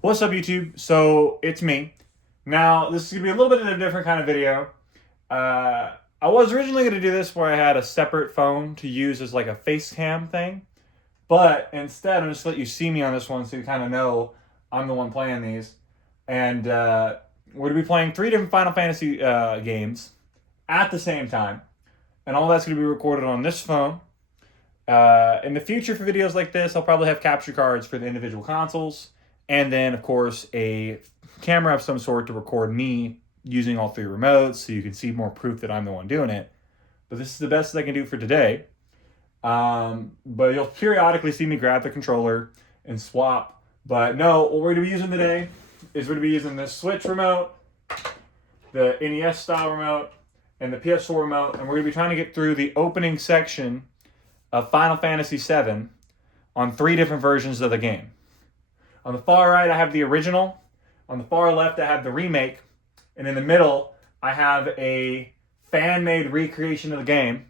What's up, YouTube? So it's me. Now, this is going to be a little bit of a different kind of video. I was originally going to do this where I had a separate phone to use as like a face cam thing. But instead, I'm just going to let you see me on this one so you kind of know I'm the one playing these. And we're going to be playing 3 different Final Fantasy games at the same time. And all that's going to be recorded on this phone. In the future, for videos like this, I'll probably have capture cards for the individual consoles. And then, of course, a camera of some sort to record me using all 3 remotes so you can see more proof that I'm the one doing it. But this is the best I can do for today. But you'll periodically see me grab the controller and swap. But no, what we're going to be using today is we're going to be using this Switch remote, the NES style remote, and the PS4 remote. And we're going to be trying to get through the opening section of Final Fantasy VII on 3 different versions of the game. On the far right, I have the original. On the far left, I have the remake. And in the middle, I have a fan-made recreation of the game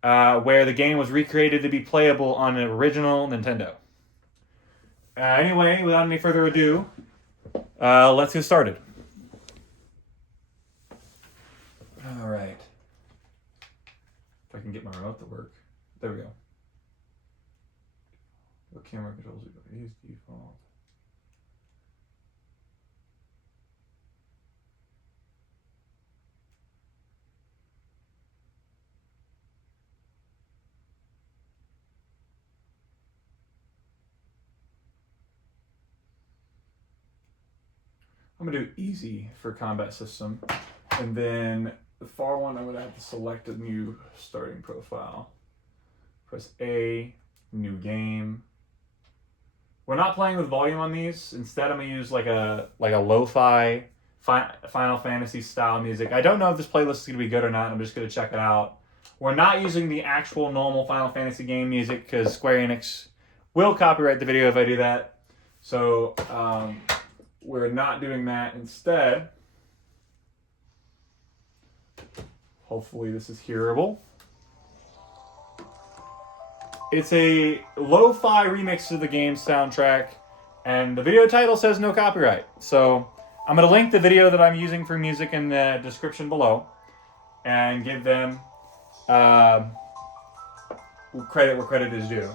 where the game was recreated to be playable on an original Nintendo. Anyway, without any further ado, let's get started. All right. If I can get my remote to work. There we go. What camera controls we use default? I'm gonna do easy for combat system, and then the far one I'm gonna have to select a new starting profile. Press A, new game. We're not playing with volume on these. Instead, I'm gonna use like a lo-fi Final Fantasy style music. I don't know if this playlist is gonna be good or not. I'm just gonna check it out. We're not using the actual normal Final Fantasy game music because Square Enix will copyright the video if I do that. So we're not doing that. Instead, hopefully this is hearable. It's a lo-fi remix of the game's soundtrack, and the video title says no copyright. So I'm going to link the video that I'm using for music in the description below and give them credit where credit is due.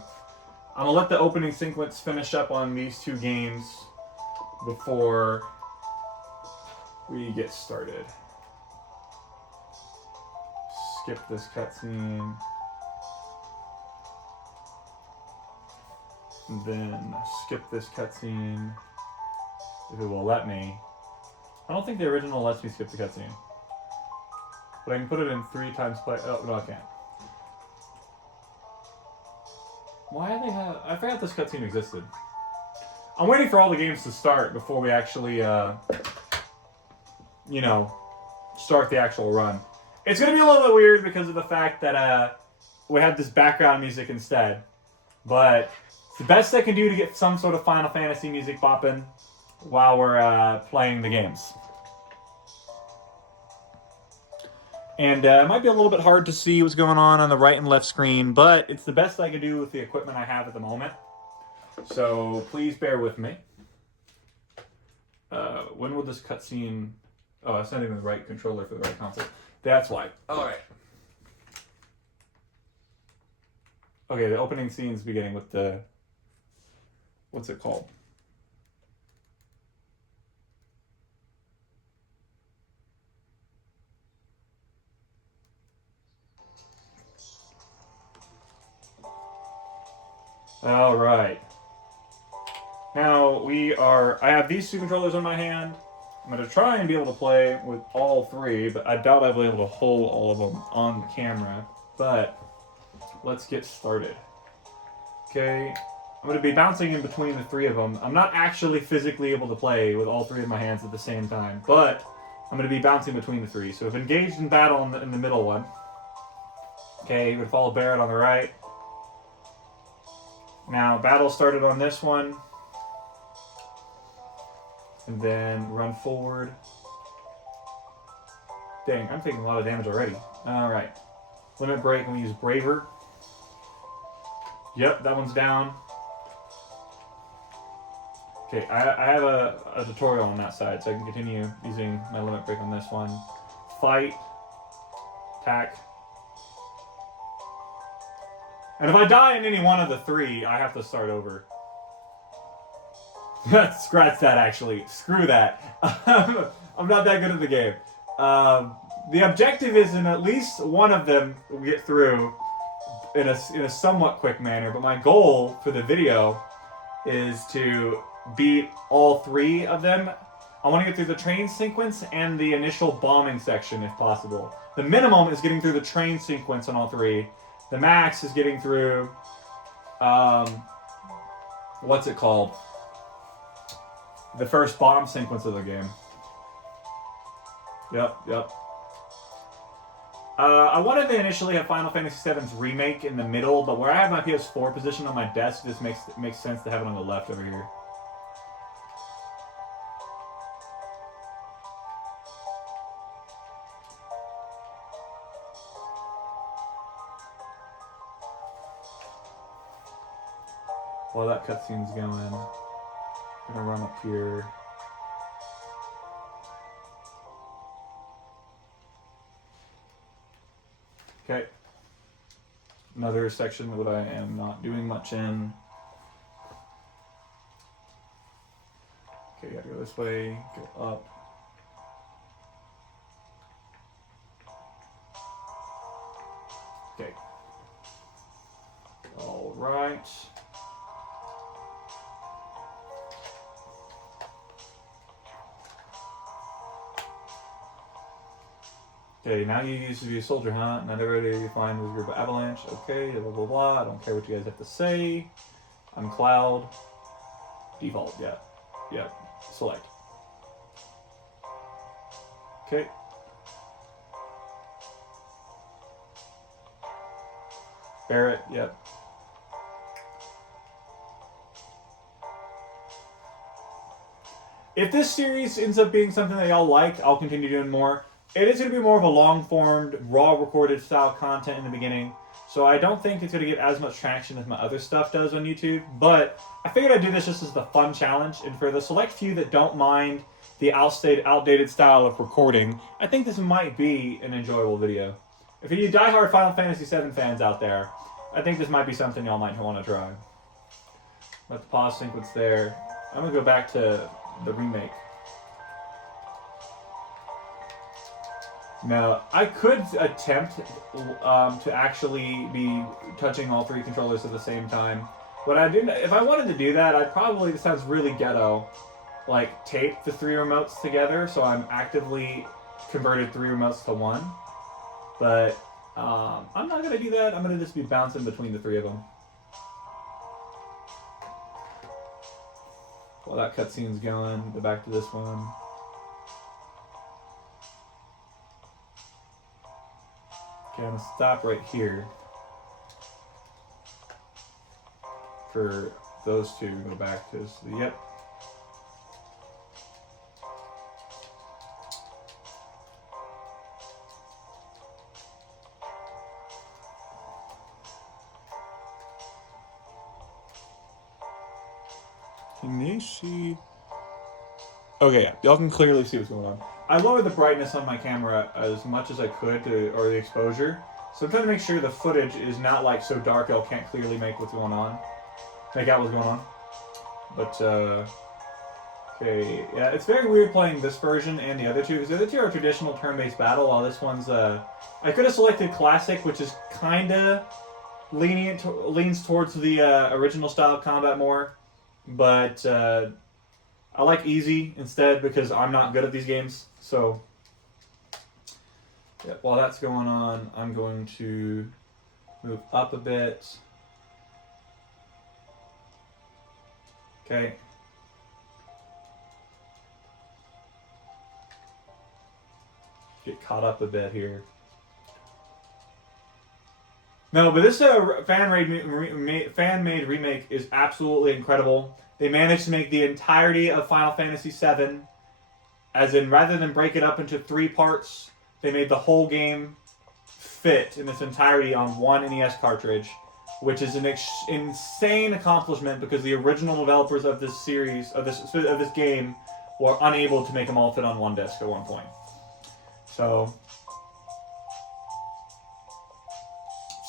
I'm going to let the opening sequence finish up on these 2 games before we get started. Skip this cutscene. And then skip this cutscene if it will let me. I don't think the original lets me skip the cutscene. But I can put it in 3 times play. Oh, no, I can't. Why do they have... I forgot this cutscene existed. I'm waiting for all the games to start before we actually, start the actual run. It's going to be a little bit weird because of the fact that we have this background music instead. But it's the best I can do to get some sort of Final Fantasy music bopping while we're playing the games. And it might be a little bit hard to see what's going on the right and left screen, but it's the best I can do with the equipment I have at the moment. So please bear with me. When will this cutscene... Oh, I sent in the right controller for the right console. That's why. Alright. Okay, the opening scene's beginning with the... What's it called? Alright. Now, I have these 2 controllers in my hand. I'm going to try and be able to play with all 3, but I doubt I'll be able to hold all of them on the camera. But let's get started. Okay, I'm going to be bouncing in between the 3 of them. I'm not actually physically able to play with all 3 of my hands at the same time, but I'm going to be bouncing between the 3. So if engaged in battle in the middle one, okay, you would follow Barret on the right. Now, battle started on this one. And then run forward. Dang, I'm taking a lot of damage already. Alright. Limit break, I'm going to use Braver. Yep, that one's down. Okay, I have a tutorial on that side, so I can continue using my limit break on this one. Fight. Attack. And if I die in any one of the three, I have to start over. Scratch that, actually. Screw that. I'm not that good at the game. The objective is in at least one of them we'll get through in a somewhat quick manner, but my goal for the video is to beat all three of them. I want to get through the train sequence and the initial bombing section if possible. The minimum is getting through the train sequence on all three. The max is getting through, what's it called? The first bomb sequence of the game. Yep. I wanted to initially have Final Fantasy VII's Remake in the middle, but where I have my PS4 positioned on my desk, it just makes sense to have it on the left over here. While that cutscene's going, I'm gonna run up here. Okay. Another section that I am not doing much in. Okay, gotta go this way, go up. Okay. All right. Okay, now you used to be a soldier, huh? Not everybody you find was a group of Avalanche. Okay, blah, blah, blah. I don't care what you guys have to say. I'm Cloud. Default, yeah. Select. Okay. Barrett, yep. If this series ends up being something that y'all like, I'll continue doing more. It is going to be more of a long-formed, raw recorded style content in the beginning, so I don't think it's going to get as much traction as my other stuff does on YouTube, but I figured I'd do this just as the fun challenge, and for the select few that don't mind the outdated style of recording, I think this might be an enjoyable video. If you diehard Final Fantasy VII fans out there, I think this might be something y'all might want to try. Let the pause sequence there. I'm going to go back to the remake. Now, I could attempt to actually be touching all three controllers at the same time. What I do, if I wanted to do that, I'd probably, this sounds really ghetto, like tape the three remotes together so I'm actively converted three remotes to one. But I'm not going to do that. I'm going to just be bouncing between the three of them. While that cutscene's going, go back to this one. Okay, I'm going to stop right here for those two to go back to. Yep. Can you see? Okay, yeah, y'all can clearly see what's going on. I lowered the brightness on my camera as much as I could, or the exposure. So I'm trying to make sure the footage is not like so dark y'all can't clearly make out what's going on. But, okay, yeah, it's very weird playing this version and the other two, because the other two are traditional turn-based battle, while this one's, I could have selected Classic, which is kinda leans towards the original style of combat more, but I like Easy instead because I'm not good at these games, so yeah, while that's going on, I'm going to move up a bit. Okay. Get caught up a bit here. No, but this fan-made remake is absolutely incredible. They managed to make the entirety of Final Fantasy VII, as in rather than break it up into 3 parts, they made the whole game fit in its entirety on one NES cartridge. which is an insane accomplishment because the original developers of this series of this game were unable to make them all fit on one disc at one point. So,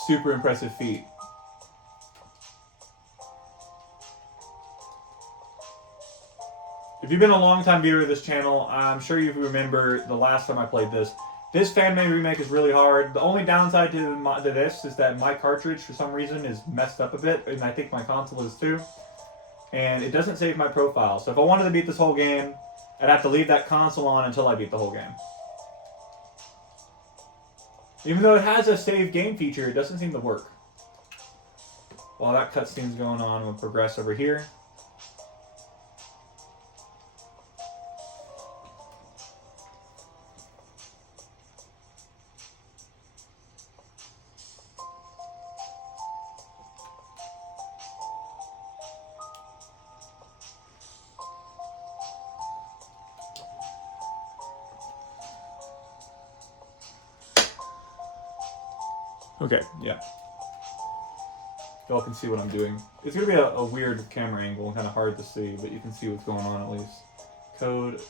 super impressive feat. If you've been a long-time viewer of this channel, I'm sure you remember the last time I played this. This fan-made remake is really hard. The only downside to this is that my cartridge, for some reason, is messed up a bit, and I think my console is too. And it doesn't save my profile. So if I wanted to beat this whole game, I'd have to leave that console on until I beat the whole game. Even though it has a save game feature, it doesn't seem to work. While that cutscene's going on, we'll progress over here. Okay, yeah. Y'all can see what I'm doing. It's going to be a weird camera angle, kind of hard to see, but you can see what's going on at least. Code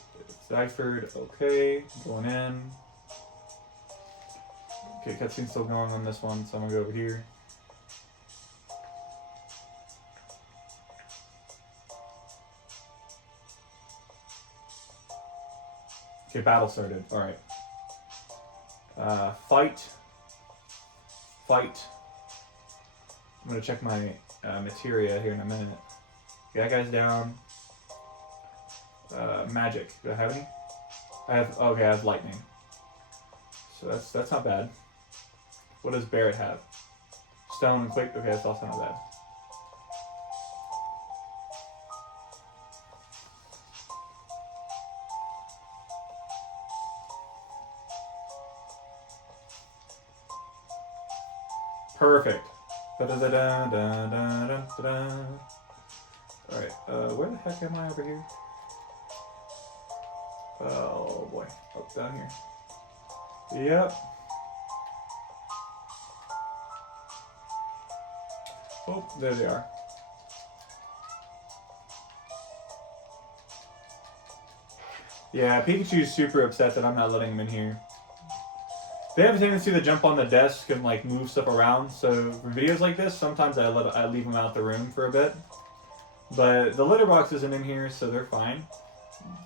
ciphered, okay, going in. Okay, cutscene's still going on this one, so I'm going to go over here. Okay, battle started, alright. Fight. I'm gonna check my materia here in a minute. Okay, that guy's down. Magic. Do I have any? I have lightning. So that's not bad. What does Barrett have? Stone and quick. Okay, that's also not bad. Perfect. Alright, where the heck am I over here? Oh boy, up down here. Yep. Oh, there they are. Yeah, Pikachu's super upset that I'm not letting him in here. They have a tendency to jump on the desk and like move stuff around, so for videos like this, sometimes I leave them out the room for a bit. But the litter box isn't in here, so they're fine.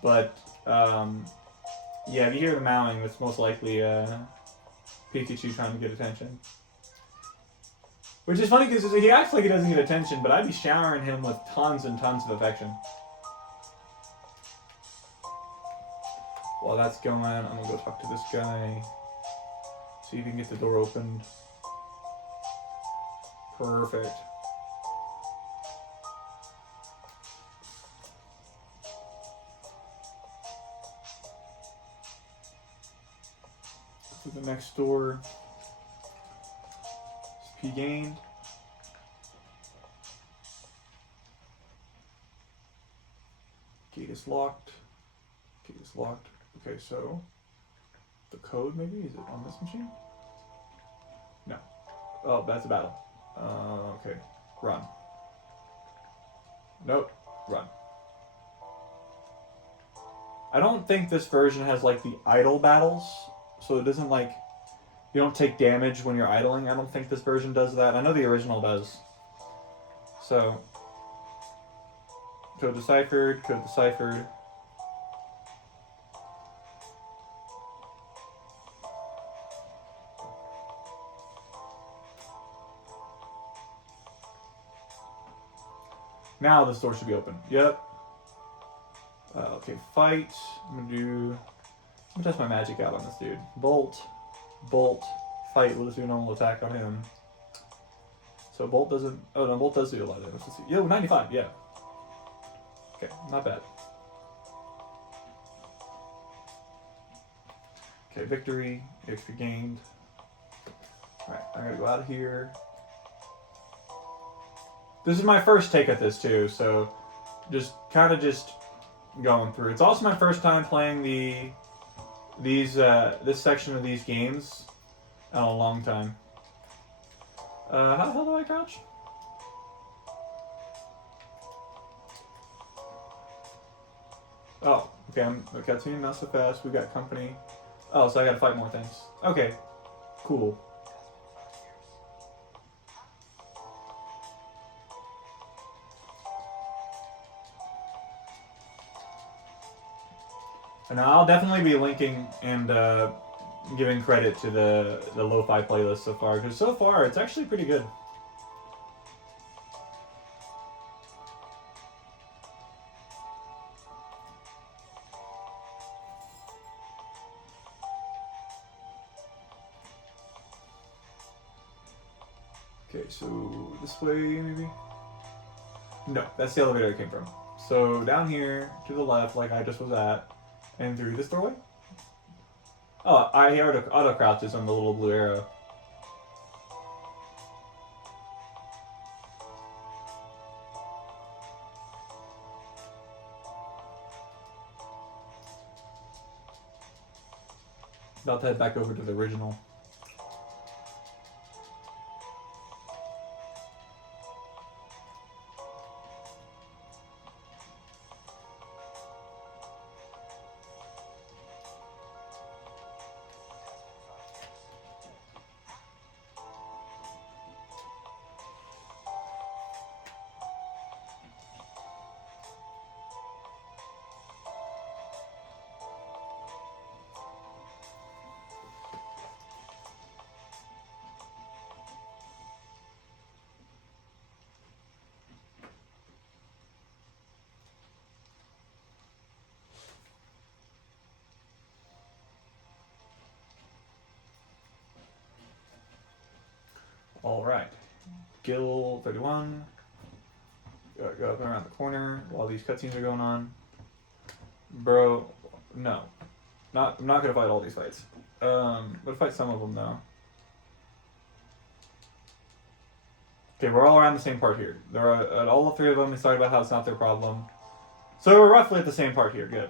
But yeah, if you hear the mowing, it's most likely Pikachu trying to get attention. Which is funny because he acts like he doesn't get attention, but I'd be showering him with tons and tons of affection. While that's going, I'm gonna go talk to this guy. See if you can get the door opened. Perfect. To the next door. XP gained. Gate is locked. Gate is locked. Okay, so the code maybe? Is it on this machine? No. Oh, that's a battle. Okay. Run. Nope. Run. I don't think this version has like the idle battles, so it doesn't like, you don't take damage when you're idling. I don't think this version does that. I know the original does. So, code deciphered, code deciphered. Now this door should be open. Yep. Okay, fight. I'm gonna test my magic out on this dude. Bolt, bolt, fight. We'll just do a normal attack on him. So bolt doesn't. Oh no, bolt does do a lot of damage. Let's see. Yo, 95. Yeah. Okay, not bad. Okay, victory. XP gained. All right, I gotta go out of here. This is my first take at this too, so just going through. It's also my first time playing this section of these games in a long time. How the hell do I crouch? Oh, okay, I'm a cutscene, not so fast. We got company. Oh, so I gotta fight more things. Okay, cool. And I'll definitely be linking and giving credit to the lo-fi playlist so far, because so far it's actually pretty good. Okay, so this way maybe? No, that's the elevator I came from. So down here to the left, like I just was at, and through this doorway? Oh, I auto crouches on the little blue arrow. About to head back over to the original. Alright. Gil 31. Go up and around the corner while these cutscenes are going on. Bro, no. I'm not gonna fight all these fights. But fight some of them though. Okay, we're all around the same part here. There are all three of them. They talk about how it's not their problem. So we're roughly at the same part here. Good.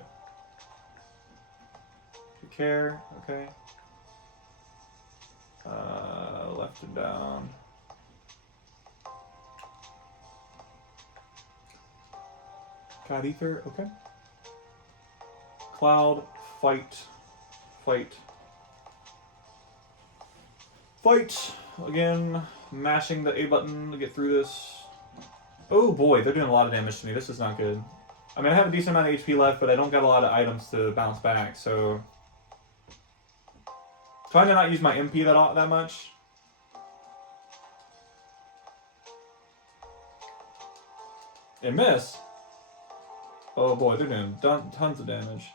Care. Okay. Left and down. God Ether. Okay. Cloud. Fight. Fight. Fight. Again. Mashing the A button to get through this. Oh boy, they're doing a lot of damage to me. This is not good. I mean, I have a decent amount of HP left, but I don't got a lot of items to bounce back, so... Trying to not use my MP that much. It missed. Oh boy, they're doing tons of damage.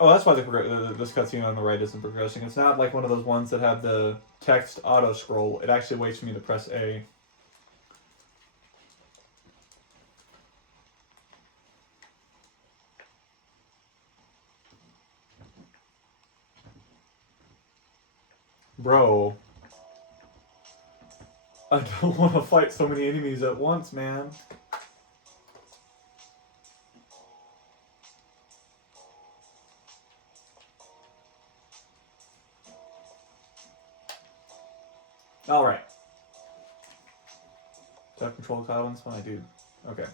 Oh, that's why this cutscene on the right isn't progressing. It's not like one of those ones that have the text auto scroll. It actually waits for me to press A. Bro. I don't want to fight so many enemies at once, man. Alright. Do I have control cloud once when I do? Okay.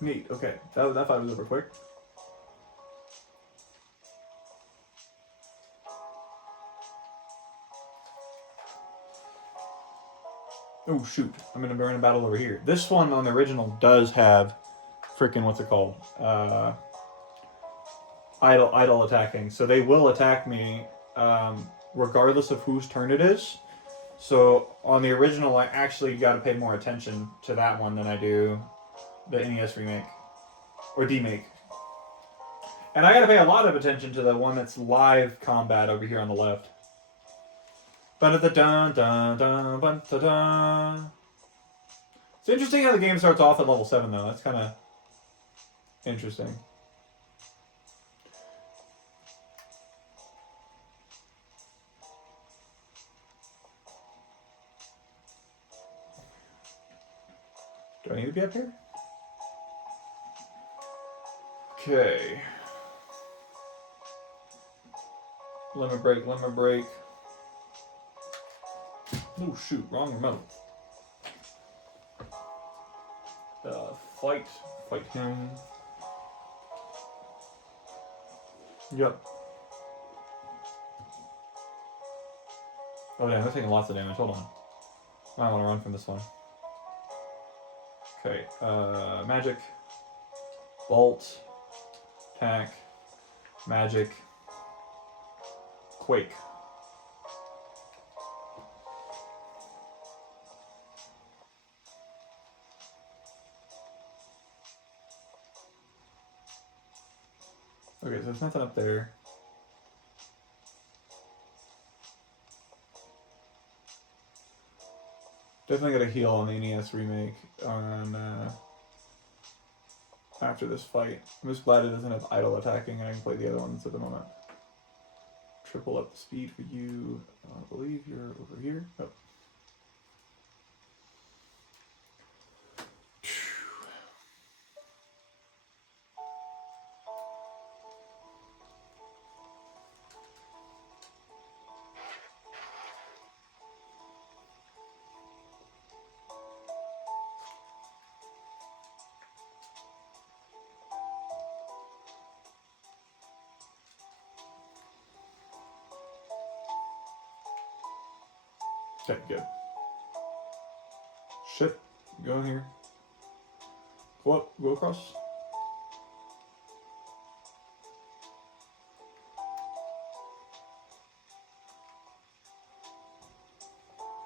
Neat, okay. That fight was over quick. Oh shoot, I'm gonna burn a battle over here. This one on the original does have freaking, what's it called? Idle attacking. So they will attack me regardless of whose turn it is. So on the original, I actually got to pay more attention to that one than I do the NES remake or demake. And I got to pay a lot of attention to the one that's live combat over here on the left. It's interesting how the game starts off at level 7 though. That's kind of interesting. Do I need to be up here? Okay. Limit break, limit break. Oh shoot, wrong remote. Fight him. Yep. Oh damn, they're taking lots of damage, hold on. I want to run from this one. Okay, magic. Bolt. Attack. Magic. Quake. Okay, so there's nothing up there. Definitely got a heal on the NES remake on after this fight. I'm just glad it doesn't have idle attacking and I can play the other ones at the moment. Triple up the speed for you. I believe you're over here. Oh. Okay, good. Shit, go in here. Go up, go across.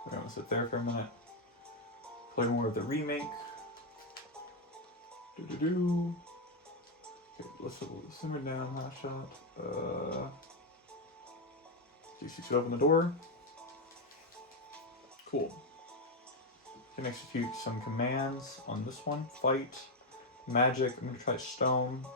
We're gonna sit there for a minute. Play more of the remake. Do. Okay, let's simmer down, hot shot. DC open the door. Cool. Can execute some commands on this one. Fight, magic. I'm gonna try stone.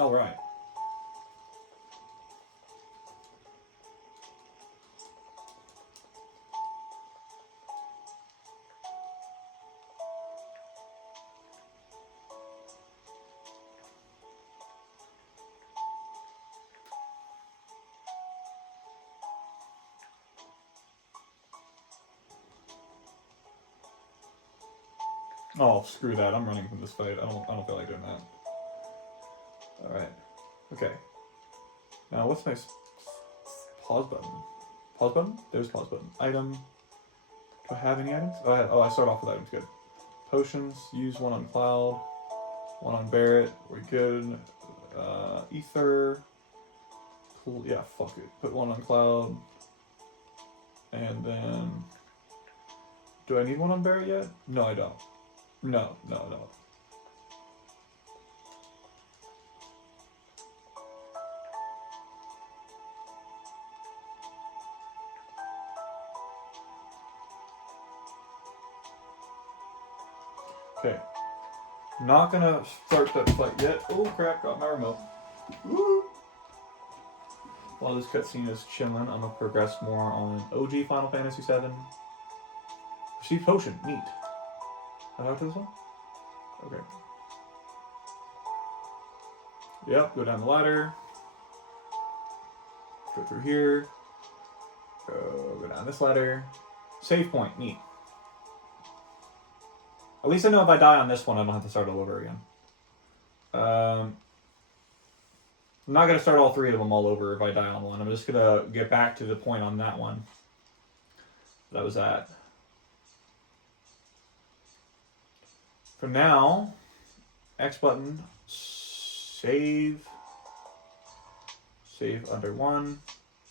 All right. Oh, screw that. I'm running from this fight. I don't feel like doing that. All right. Okay. Now, what's my pause button? Pause button? There's pause button. Item. Do I have any items? Oh, I start off with items. Good. Potions. Use one on Cloud. One on Barrett. We're good. Ether. Cool. Yeah, fuck it. Put one on Cloud. And then... Do I need one on Barrett yet? No, I don't. No. Okay. Not gonna start that fight yet. Oh crap, got my remote. Woo! While this cutscene is chilling, I'm gonna progress more on OG Final Fantasy VII. Receive potion, neat. How do I do this one? Okay. Yep, go down the ladder. Go through here. Go down this ladder. Save point, neat. At least I know if I die on this one, I don't have to start all over again. I'm not going to start all 3 of them all over if I die on one. I'm just going to get back to the point on that one that I was at. For now, X button, save. Save under 1.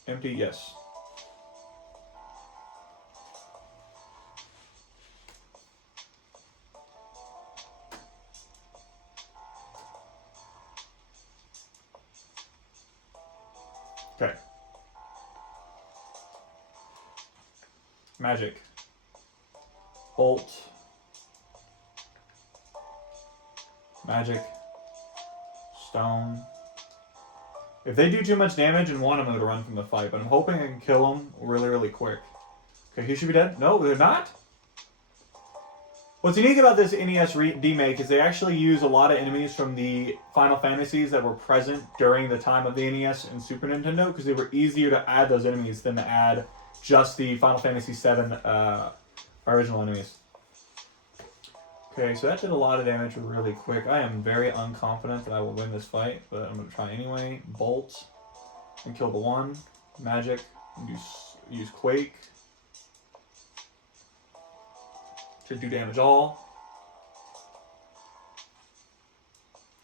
Empty, yes. Okay. Magic. Bolt. Magic. Stone. If they do too much damage and one, I'm going to run from the fight, but I'm hoping I can kill them really, really quick. Okay, he should be dead. No, they're not? What's unique about this NES remake is they actually use a lot of enemies from the Final Fantasies that were present during the time of the NES and Super Nintendo, because they were easier to add those enemies than to add just the Final Fantasy VII original enemies. Okay, so that did a lot of damage really quick. I am very unconfident that I will win this fight, but I'm going to try anyway. Bolt and kill the one. Magic. Use Quake. Should do damage all.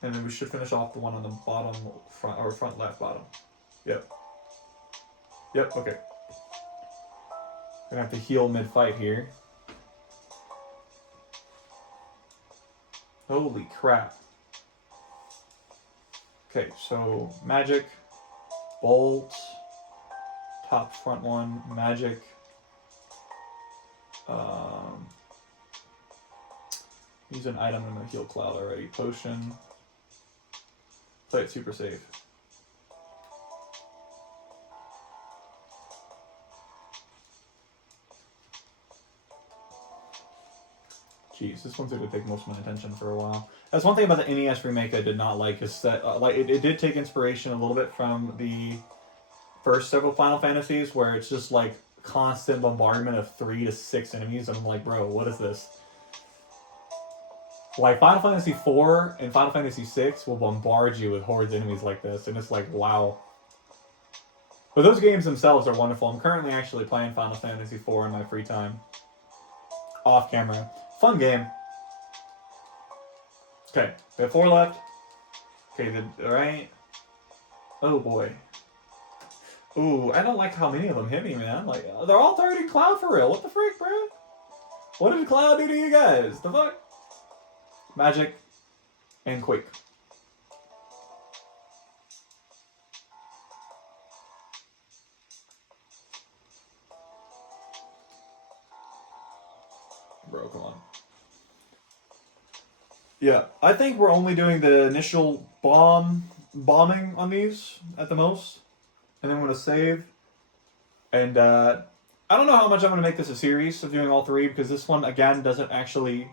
And then we should finish off the one on the bottom front, or front left bottom. Yep. Yep, okay. Gonna have to heal mid-fight here. Holy crap. Okay, so magic, bolt, top front one, magic. Use an item, I'm gonna heal Cloud already. Potion. Play it super safe. Jeez, this one's going to take most of my attention for a while. That's one thing about the NES remake I did not like, is that it did take inspiration a little bit from the first several Final Fantasies, where it's just like constant bombardment of 3 to 6 enemies, and I'm like, bro, what is this? Like, Final Fantasy IV and Final Fantasy VI will bombard you with hordes of enemies like this, and it's like, wow. But those games themselves are wonderful. I'm currently actually playing Final Fantasy IV in my free time. Off camera. Fun game. Okay, we have 4 left. Okay, alright. Oh boy. Ooh, I don't like how many of them hit me, man. Like, they're all targeting Cloud for real. What the frick, bro? What did Cloud do to you guys? The fuck? Magic and Quake. Bro, come on. Yeah, I think we're only doing the initial bombing on these at the most. And then we're going to save. And I don't know how much I'm going to make this a series of doing all 3, because this one, again, doesn't actually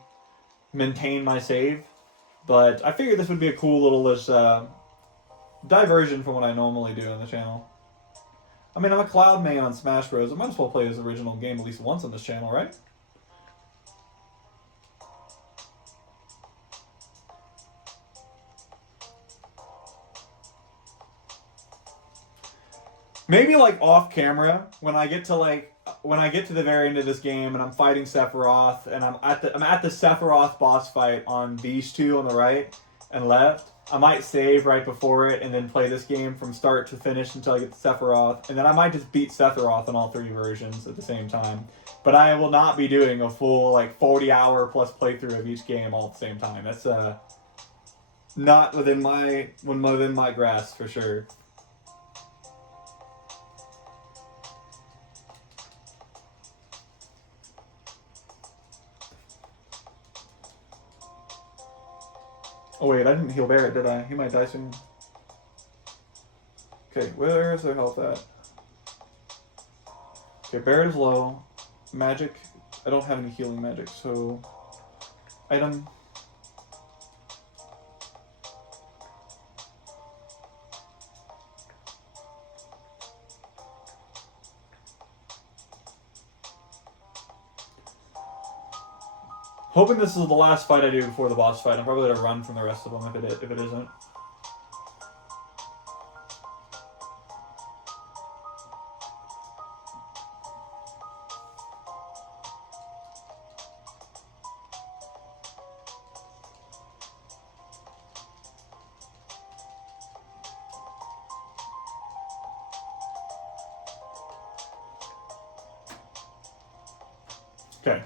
maintain my save. But I figured this would be a cool little diversion from what I normally do on the channel. I mean, I'm a Cloud main on Smash Bros. I might as well play this original game at least once on this channel, right? Maybe like off camera, when I get to the very end of this game and I'm fighting Sephiroth, and I'm at the Sephiroth boss fight on these 2 on the right and left, I might save right before it and then play this game from start to finish until I get to Sephiroth, and then I might just beat Sephiroth in all 3 versions at the same time. But I will not be doing a full 40-hour plus playthrough of each game all at the same time. That's not within my grasp for sure. Oh wait, I didn't heal Barrett, did I? He might die soon. Okay, where is their health at? Okay, Barrett is low. Magic. I don't have any healing magic, so... Item. Hoping this is the last fight I do before the boss fight. I'm probably going to run from the rest of them if it isn't. Okay.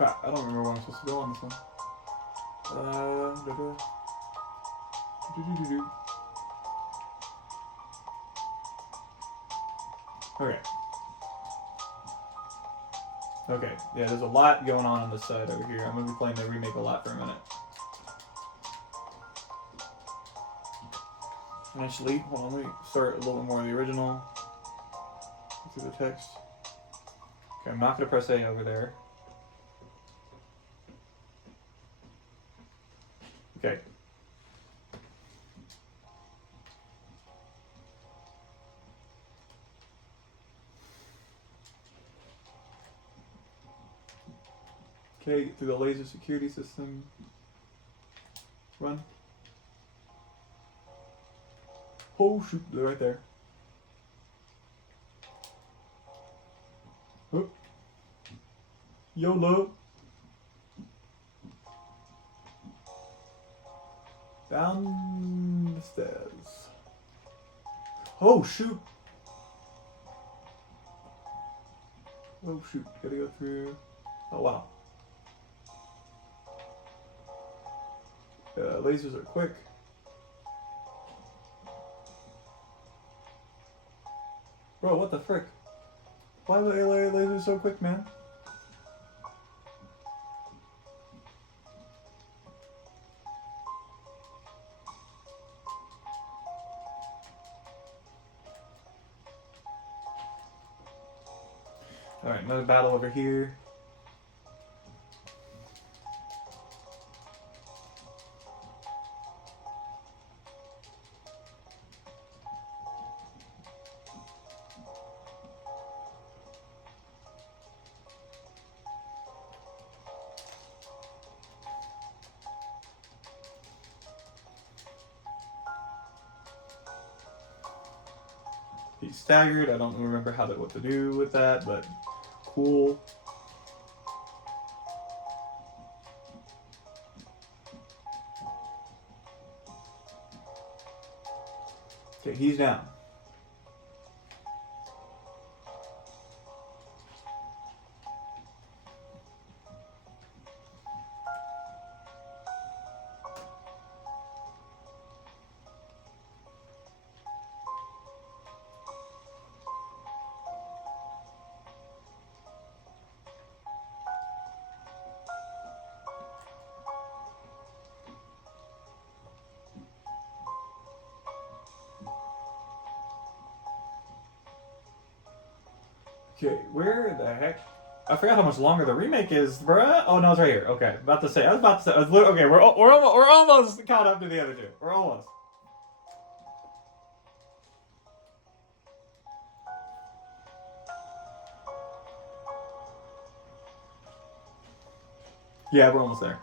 Crap, I don't remember where I'm supposed to go on this one. Okay. Okay, yeah, there's a lot going on this side over here. I'm going to be playing the remake a lot for a minute. Actually, hold on, let me start a little bit more of the original. Through the text. Okay, I'm not going to press A over there. Okay. Okay, get through the laser security system. Run. Oh shoot, they're right there. Oh. YOLO. Down the stairs. Oh shoot. Oh shoot, gotta go through. Oh wow. Lasers are quick. Bro, what the frick? Why are the lasers so quick, man? Alright, another battle over here. He's staggered. I don't remember what to do with that, but cool. Okay, he's down. Okay, where the heck? I forgot how much longer the remake is, bruh. Oh no, it's right here. Okay, about to say. I was about to say. Okay, we're almost caught up to the other two. We're almost. Yeah, we're almost there.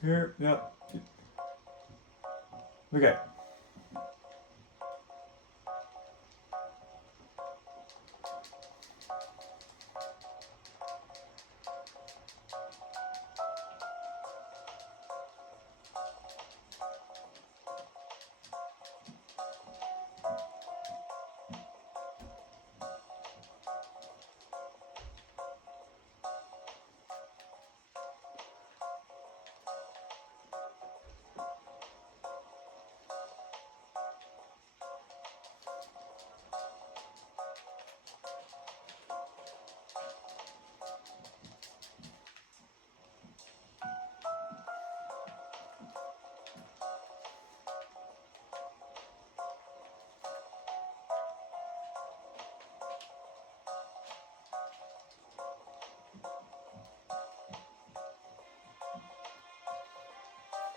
Here, yep. Okay.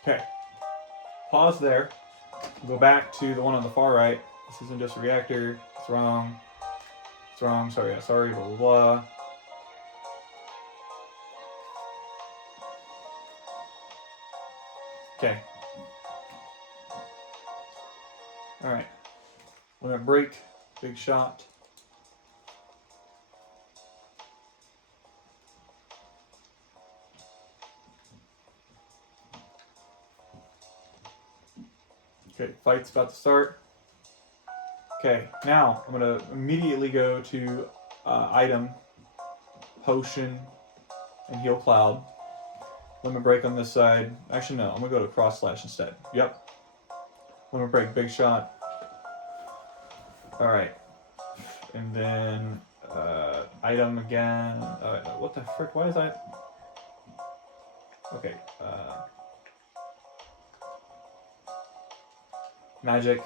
Okay. Pause there. Go back to the one on the far right. This isn't just a reactor. It's wrong. It's wrong. Sorry. Sorry. Blah blah blah. Okay. All right. We're gonna break. Big shot. Okay, fight's about to start. Okay, now I'm gonna immediately go to item, potion, and heal cloud. Limit break on this side. Actually, no, I'm gonna go to cross slash instead. Yep. Limit break, big shot. All right, and then item again. No, what the frick? Why is that? Okay. Magic,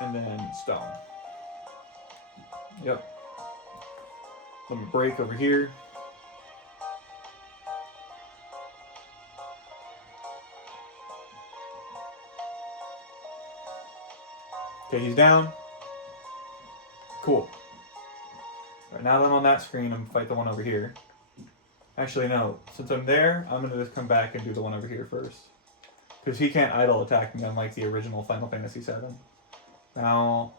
and then stone. Yep. Let me break over here. Okay, he's down. Cool. Right, now that I'm on that screen, I'm gonna fight the one over here. Actually, no. Since I'm there, I'm gonna just come back and do the one over here first. Because he can't idle attack me unlike the original Final Fantasy VII. Now...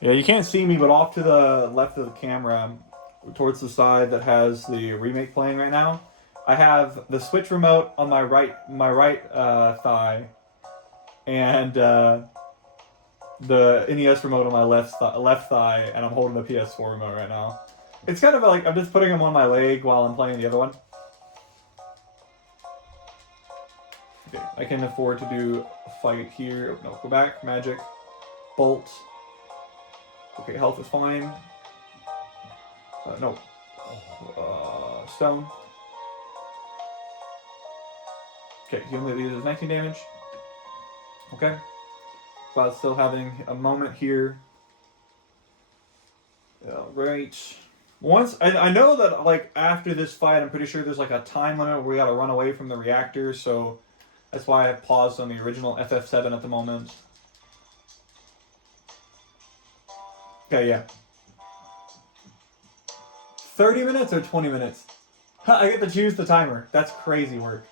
Yeah, you can't see me, but off to the left of the camera, towards the side that has the remake playing right now, I have the Switch remote on my right thigh, and the NES remote on my left thigh, and I'm holding the PS4 remote right now. It's kind of like I'm just putting them on my leg while I'm playing the other one. Okay, I can afford to do a fight here. No, go back. Magic. Bolt. Okay, health is fine. No. Stone. Okay, he only deals 19 damage. Okay. Cloud's still having a moment here. Alright. Once I know that like after this fight, I'm pretty sure there's like a time limit where we gotta run away from the reactor, so that's why I paused on the original FF7 at the moment. Okay, yeah. 30 minutes or 20 minutes? I get to choose the timer. That's crazy work.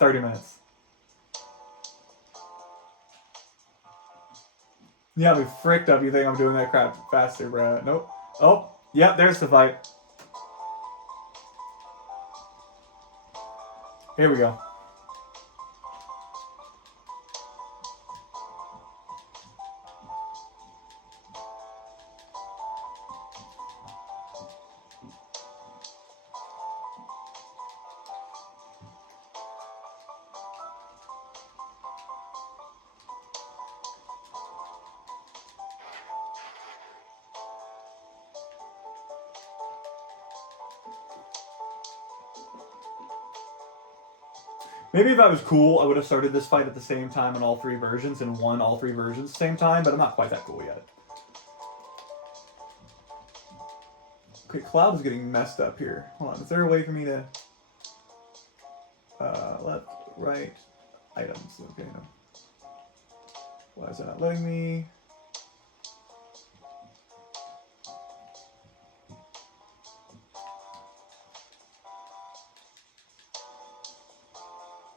30 minutes. Yeah, I'll be fricked up. You think I'm doing that crap faster, bro? Nope. Oh, yep, there's the fight. Here we go. Maybe if I was cool, I would have started this fight at the same time in all three versions and won all three versions at the same time, but I'm not quite that cool yet. Okay, Cloud is getting messed up here. Hold on, is there a way for me to... left, right, items, okay, no. Why is it not letting me?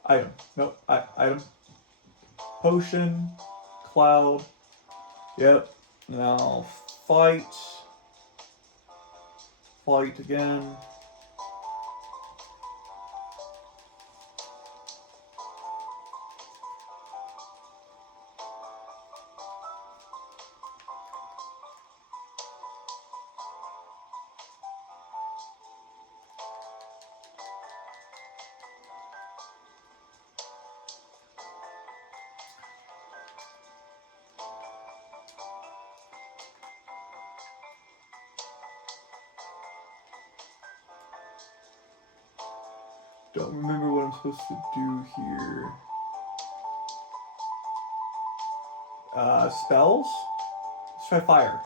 Item. Nope. Item. Potion. Cloud. Yep. Now fight. Fight again. Don't remember what I'm supposed to do here. Spells? Let's try fire.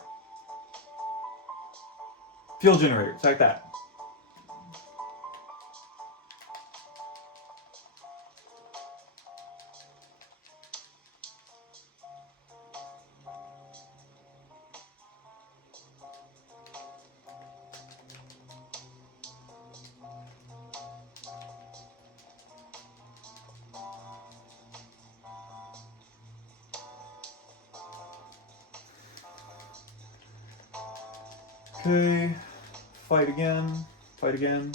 Fuel generator, it's like that. Okay, fight again, fight again.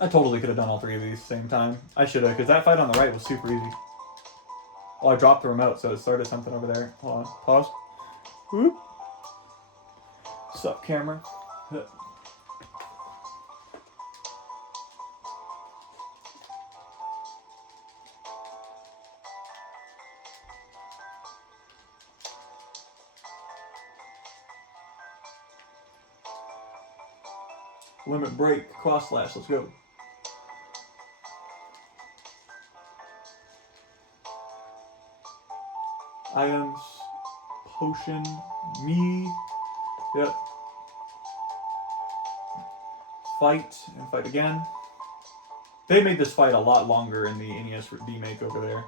I totally could have done all three of these at the same time. I should have, because that fight on the right was super easy. Oh, I dropped the remote, so it started something over there. Hold on, pause. Whoop. Sup, camera? Limit break, cross slash, let's go. Items, potion, me, yep. Fight, and fight again. They made this fight a lot longer in the NES remake over there.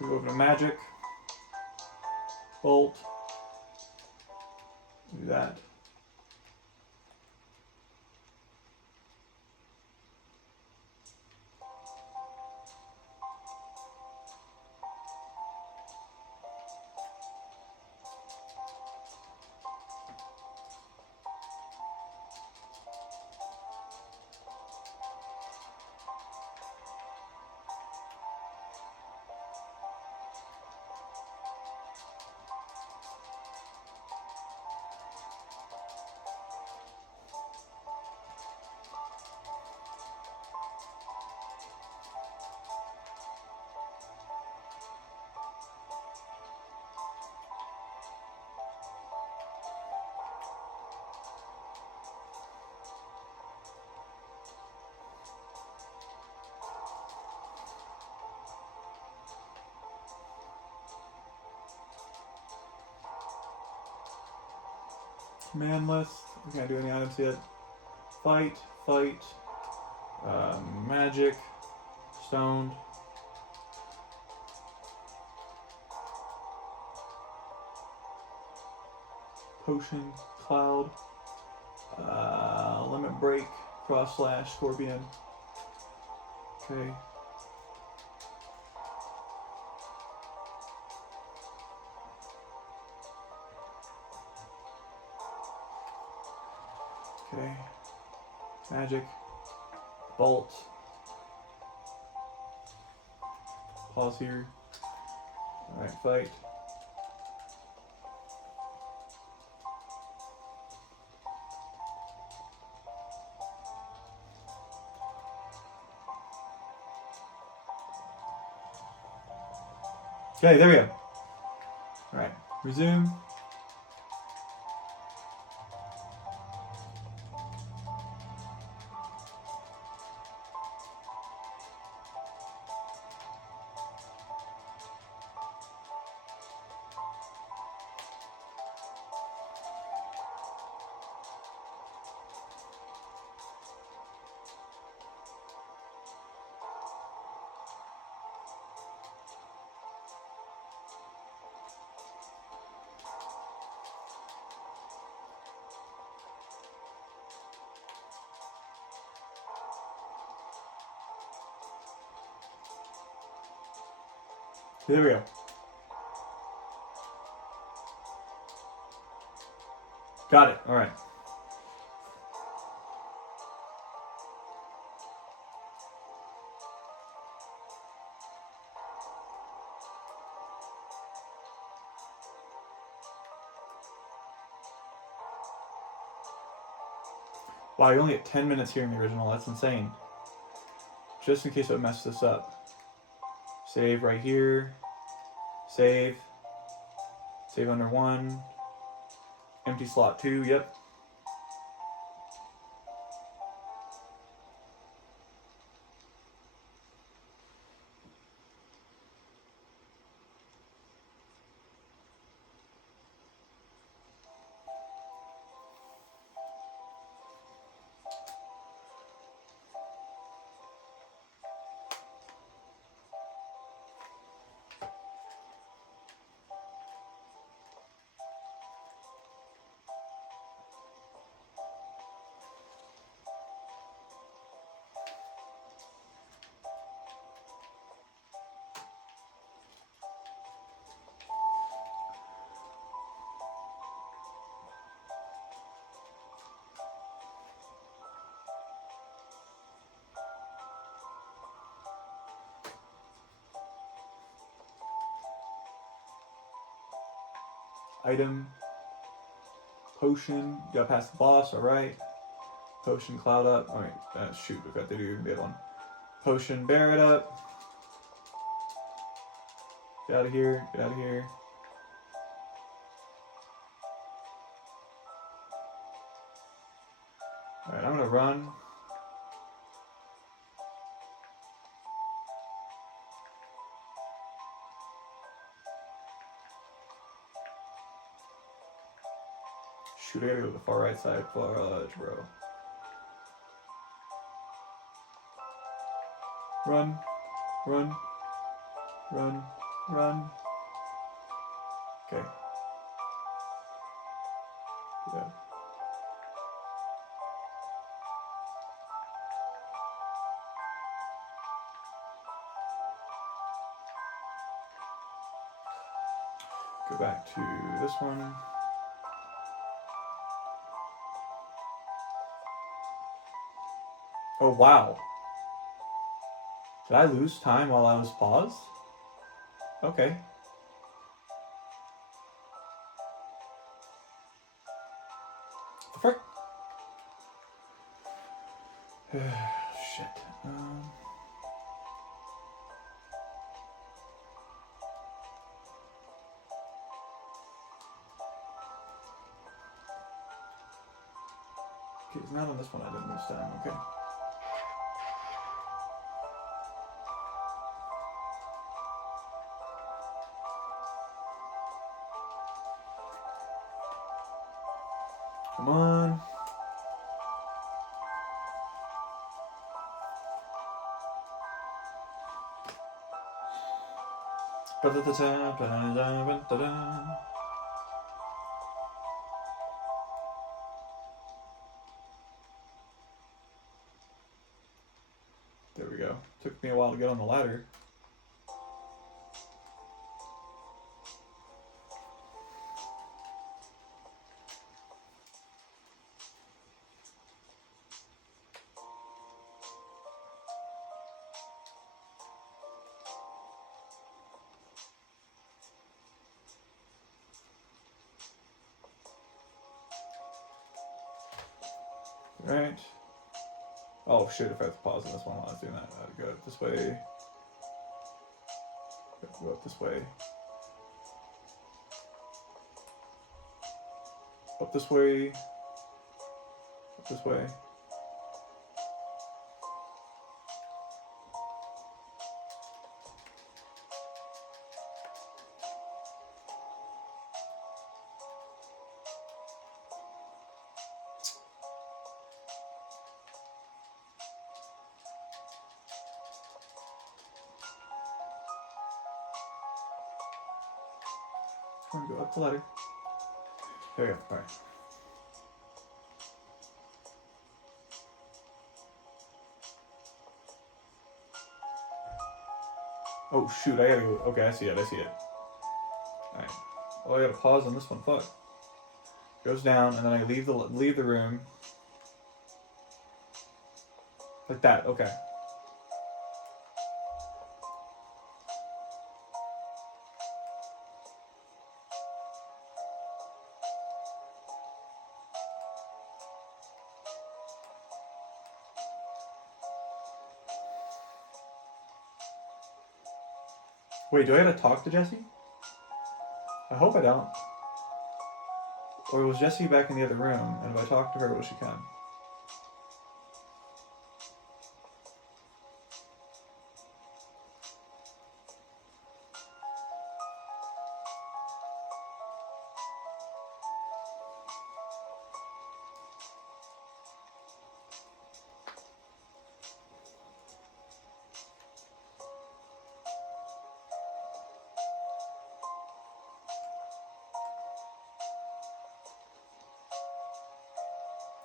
Go over to magic, bolt, do that. Command list, we can't do any items yet. Fight, fight, magic, stoned. Potion, cloud, limit break, cross slash, scorpion. Okay. Okay. Magic, bolt. Pause here. All right, fight. Okay, there we go. All right, resume. There we go. Got it. All right. Wow, you only get 10 minutes here in the original. That's insane. Just in case I mess this up. Save right here. Save. Save under 1. Empty slot 2. Yep. Item. Potion. Got past the boss. Alright. Potion cloud up. Alright. Shoot. I got to do the other one. Potion bear it up. Get out of here. Get out of here. Alright, I'm gonna run. Shoot, I gotta go to the far right side. Fudge, bro. Run. Run. Run. Run. Okay. Yeah. Go back to this one. Oh, wow. Did I lose time while I was paused? Okay. The frick? Shit. Okay, it's not on this one. I didn't lose time. Okay. Come on. There we go. Took me a while to get on the ladder. Right. Oh shit, if I have to pause on this one while I was doing that, I had to go this way. Go up this way. Up this way. Up this way. I'm gonna go up the ladder. There we go. Alright. Oh shoot, I gotta go. Okay, I see it. Alright. Oh, I gotta pause on this one. Fuck. Goes down, and then I leave the room. Like that. Okay. Wait, do I gotta talk to Jessie? I hope I don't. Or was Jessie back in the other room, and if I talk to her, will she come?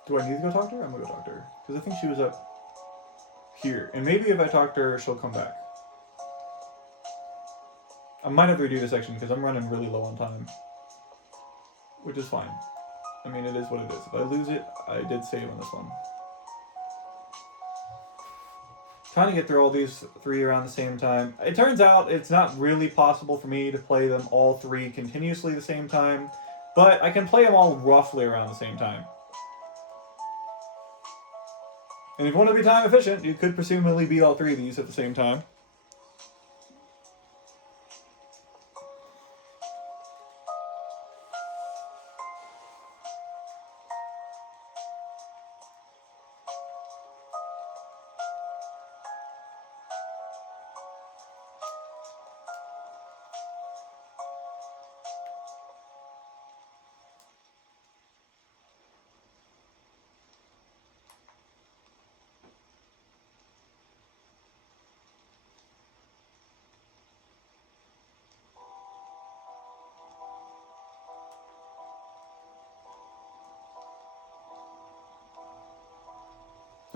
Do I need to go talk to her? I'm gonna go talk to her. Because I think she was up here. And maybe if I talk to her, she'll come back. I might have to redo this section because I'm running really low on time. Which is fine. I mean, it is what it is. If I lose it, I did save on this one. Trying to get through all these three around the same time. It turns out it's not really possible for me to play them all three continuously at the same time. But I can play them all roughly around the same time. And if you want to be time efficient, you could presumably beat all three of these at the same time.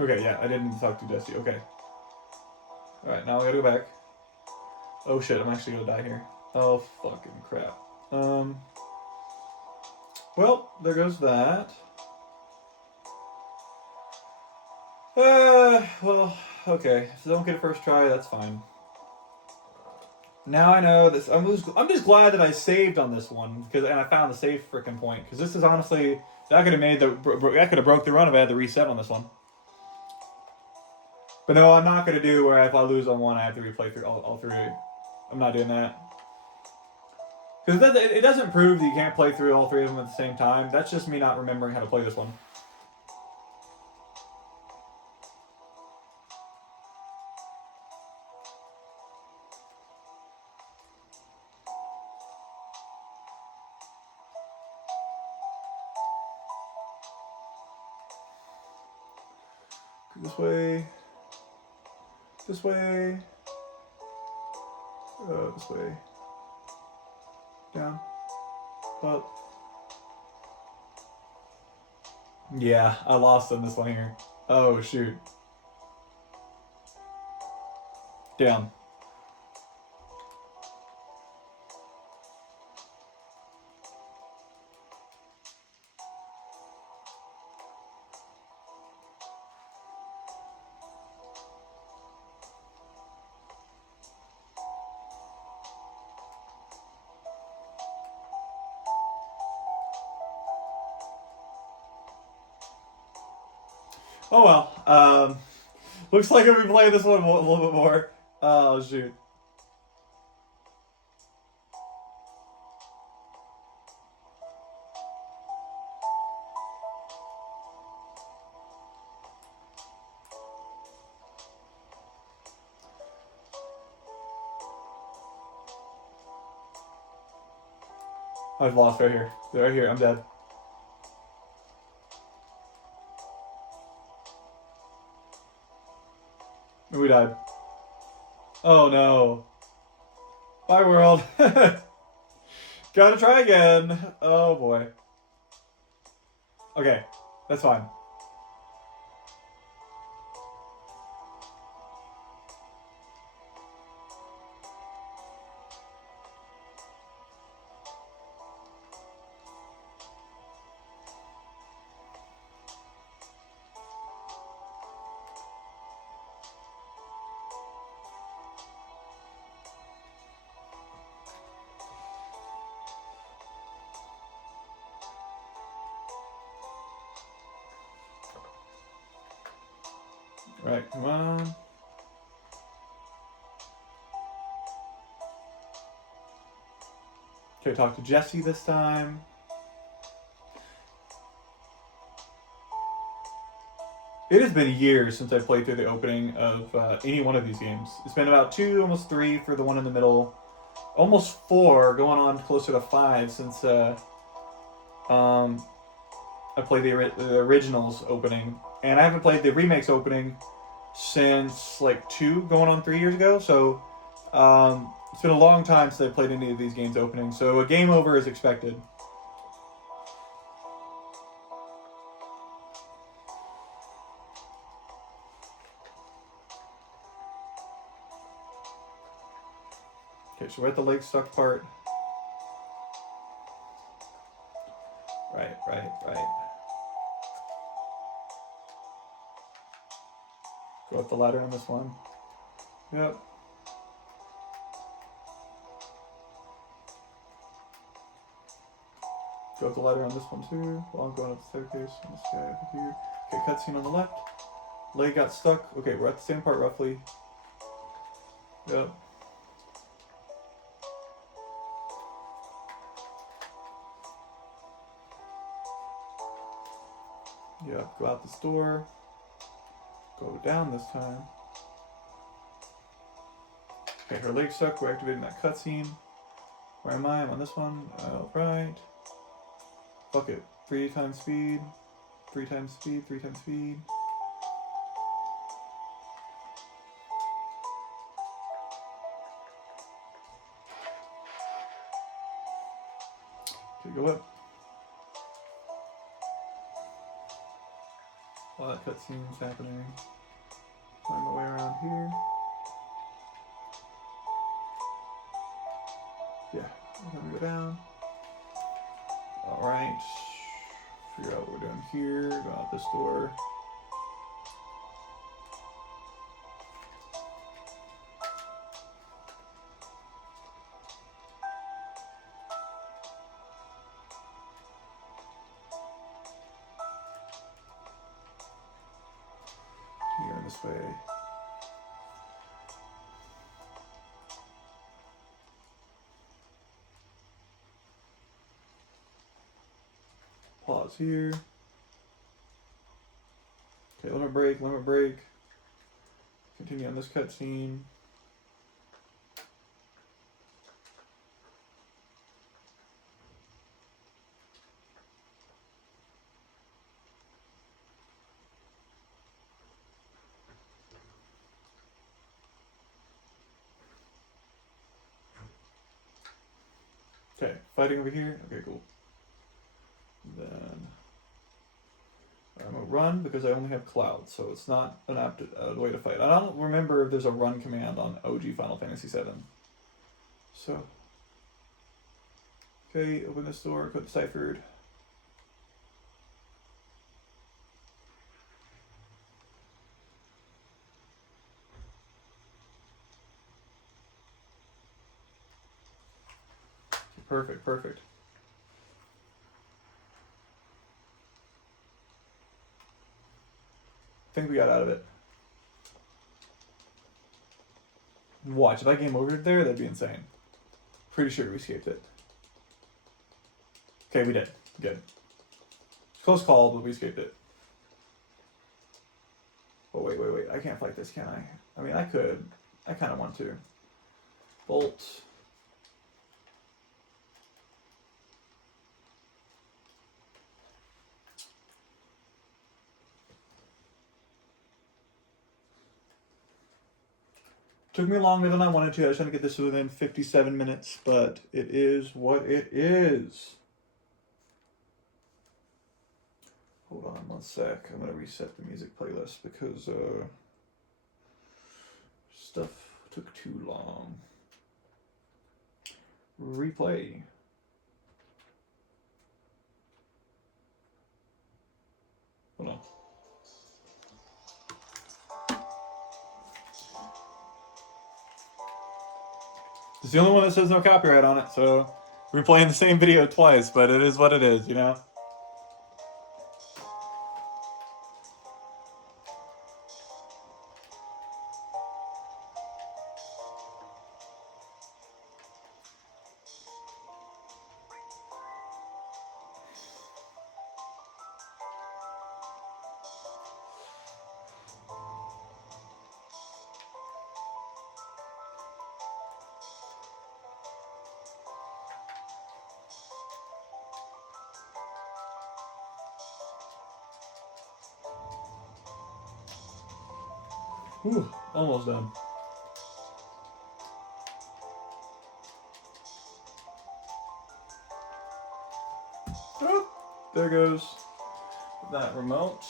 Okay, yeah, I didn't need to talk to Jessie. Okay. Alright, now I gotta go back. Oh shit, I'm actually gonna die here. Oh fucking crap. Well, there goes that. Well, okay. If I don't get a first try, that's fine. Now I know this. I'm just glad that I saved on this one and I found the save freaking point because this is honestly that could have broke the run if I had to reset on this one. But no, I'm not gonna do where if I lose on one, I have to replay through all three. I'm not doing that because it doesn't prove that you can't play through all three of them at the same time. That's just me not remembering how to play this one. This way. This way. This way. Down. Up. Yeah, I lost on this one here. Oh, shoot. Down. Oh well. Looks like I'll be playing this one a little bit more. Oh shoot. I've lost right here. Right here. I'm dead. We died. Oh no. Bye world. Gotta try again. Oh boy. Okay, that's fine. Right, come on. Okay, talk to Jesse this time. It has been years since I played through the opening of any one of these games. It's been about 2, almost 3 for the one in the middle. Almost 4, going on closer to 5 since I played the originals opening. And I haven't played the remakes opening since like 2, going on 3 years ago. So it's been a long time since I played any of these games opening. So a game over is expected. Okay, so we're at the lake stuck part. Right. Go up the ladder on this one. Yep. Go up the ladder on this one too. While I'm going up the staircase on this guy over here. Okay, cutscene on the left. Leg got stuck. Okay, we're at the same part roughly. Yep. Yep, go out this door. Go down this time. Okay, her leg's stuck. We're activating that cutscene. Where am I? I'm on this one. Right. Fuck it. 3 times speed. 3 times speed. 3 times speed. Okay, go up. While that cutscene's happening, find my way around here. Yeah, I'm gonna go down. Alright. Figure out what we're doing here. Go out this door. Here in this way. Pause here. Okay, limit break. Continue on this cutscene. Okay, fighting over here. Okay, cool. Then I'm gonna run because I only have clouds, so it's not an apt way to fight. I don't remember if there's a run command on OG Final Fantasy VII. So, okay, open this door, code deciphered. Perfect. I think we got out of it. Watch, if I game over there, that'd be insane. Pretty sure we escaped it. Okay, we did. Good. Close call, but we escaped it. Oh, wait. I can't fight this, can I? I mean, I could. I kind of want to. Bolt. Took me longer than I wanted to. I was trying to get this within 57 minutes, but it is what it is. Hold on 1 sec. I'm going to reset the music playlist because stuff took too long. Replay. Hold on. It's the only one that says no copyright on it, so we're playing the same video twice, but it is what it is, you know? Whew, almost done. Oh, there goes that remote.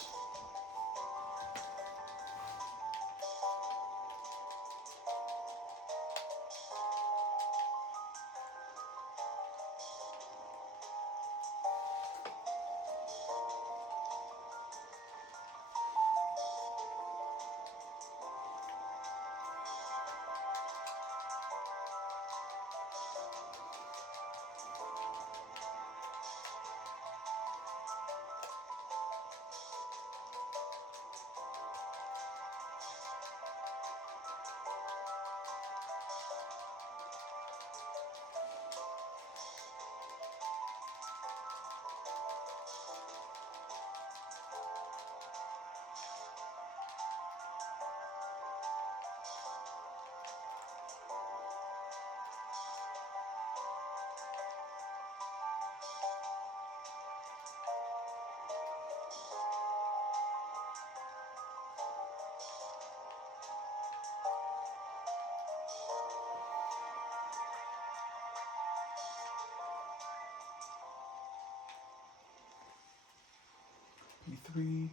P3.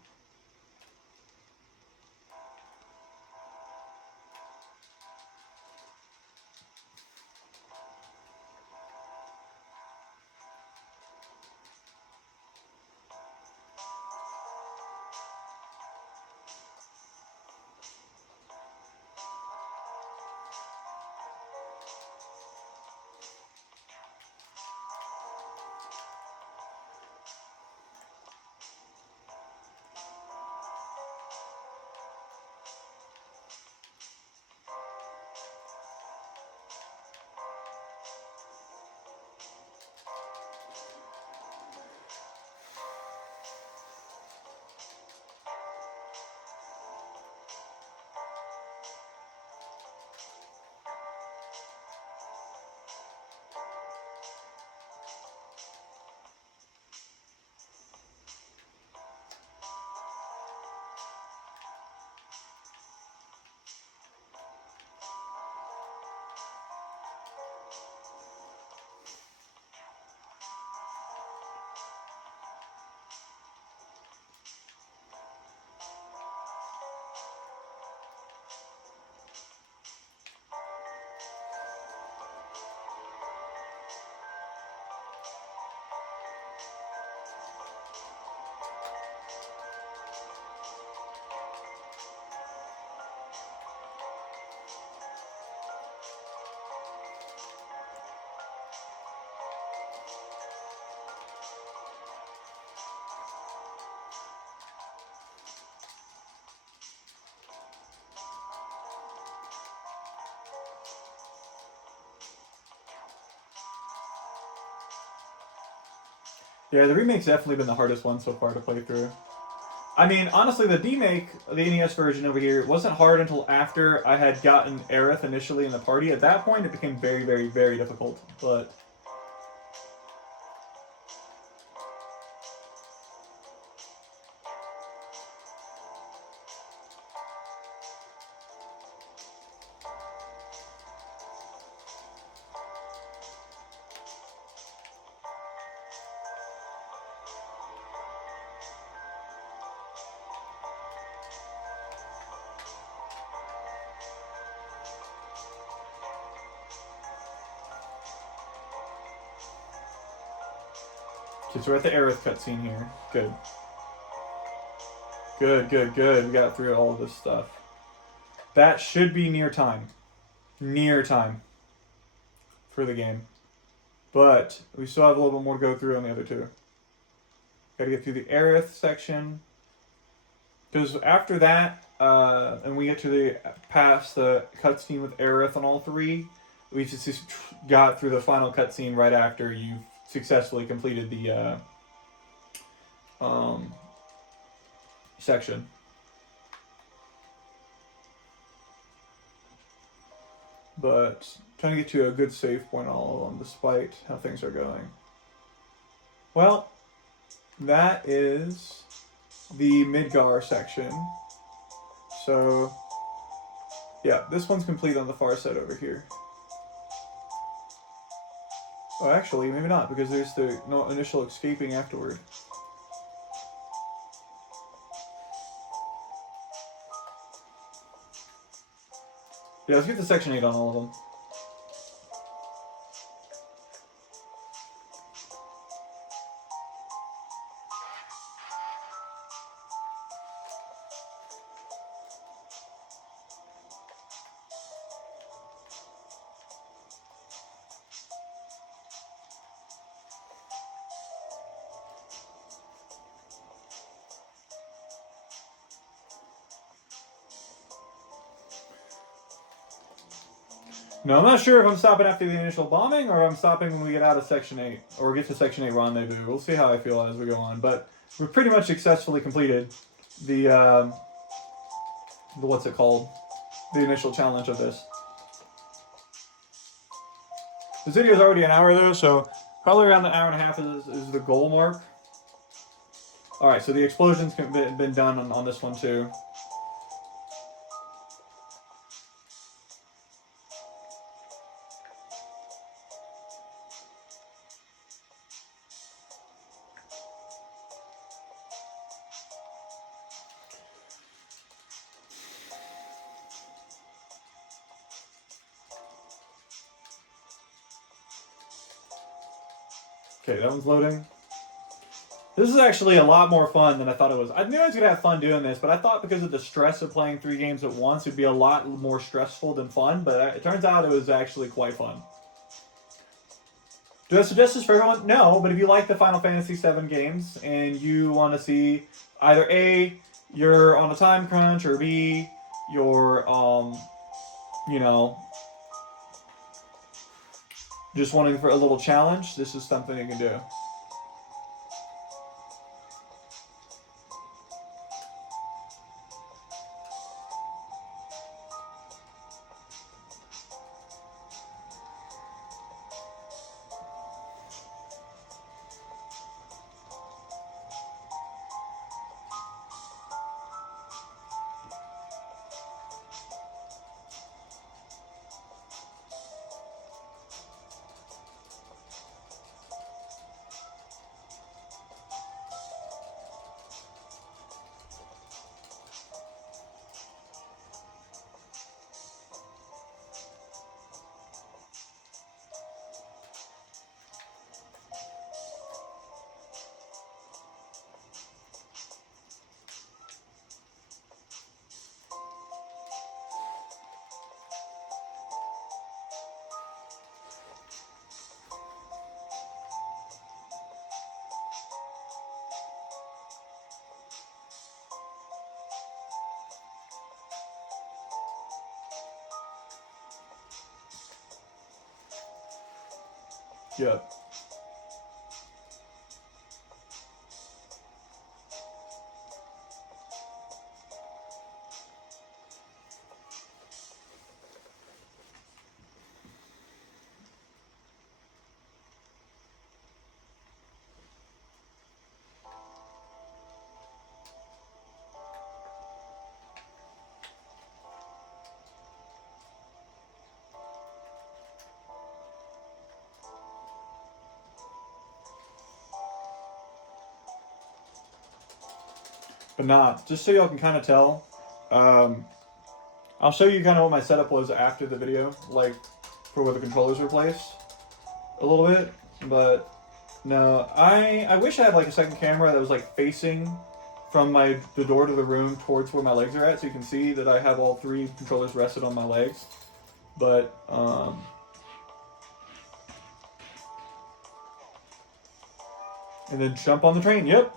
Yeah, the remake's definitely been the hardest one so far to play through. I mean, honestly, the demake, the NES version over here, wasn't hard until after I had gotten Aerith initially in the party. At that point, it became very, very, very difficult. But okay, so we're at the Aerith cutscene here. Good. Good, good, good. We got through all of this stuff. That should be near time. Near time for the game. But we still have a little bit more to go through on the other two. Gotta get through the Aerith section. Because after that, and we get to the past the cutscene with Aerith on all three, we just got through the final cutscene right after you've successfully completed the section. But trying to get to a good save point all along, despite how things are going. Well, that is the Midgar section. So Yeah, this one's complete on the far side over here. Oh, actually, maybe not, because there's the initial escaping afterward. Yeah, let's get to Section 8 on all of them. No, I'm not sure if I'm stopping after the initial bombing or I'm stopping when we get out of Section 8 or get to Section 8 rendezvous. We'll see how I feel as we go on. But we've pretty much successfully completed the what's it called? The initial challenge of this. This video is already an hour though, so probably around an hour and a half is the goal mark. Alright, so the explosion's been done on this one too. Okay, that one's loading. This is actually a lot more fun than I thought it was. I knew I was going to have fun doing this, but I thought because of the stress of playing 3 games at once, it'd be a lot more stressful than fun, but it turns out it was actually quite fun. Do I suggest this for everyone? No, but if you like the Final Fantasy VII games and you want to see either A, you're on a time crunch, or B, you're, you know, just wanting for a little challenge, this is something you can do. Yep. But not, just so y'all can kind of tell, I'll show you kind of what my setup was after the video, like for where the controllers were placed a little bit, but no, I wish I had like a second camera that was like facing from the door to the room towards where my legs are at, so you can see that I have all 3 controllers rested on my legs, but and then jump on the train, yep.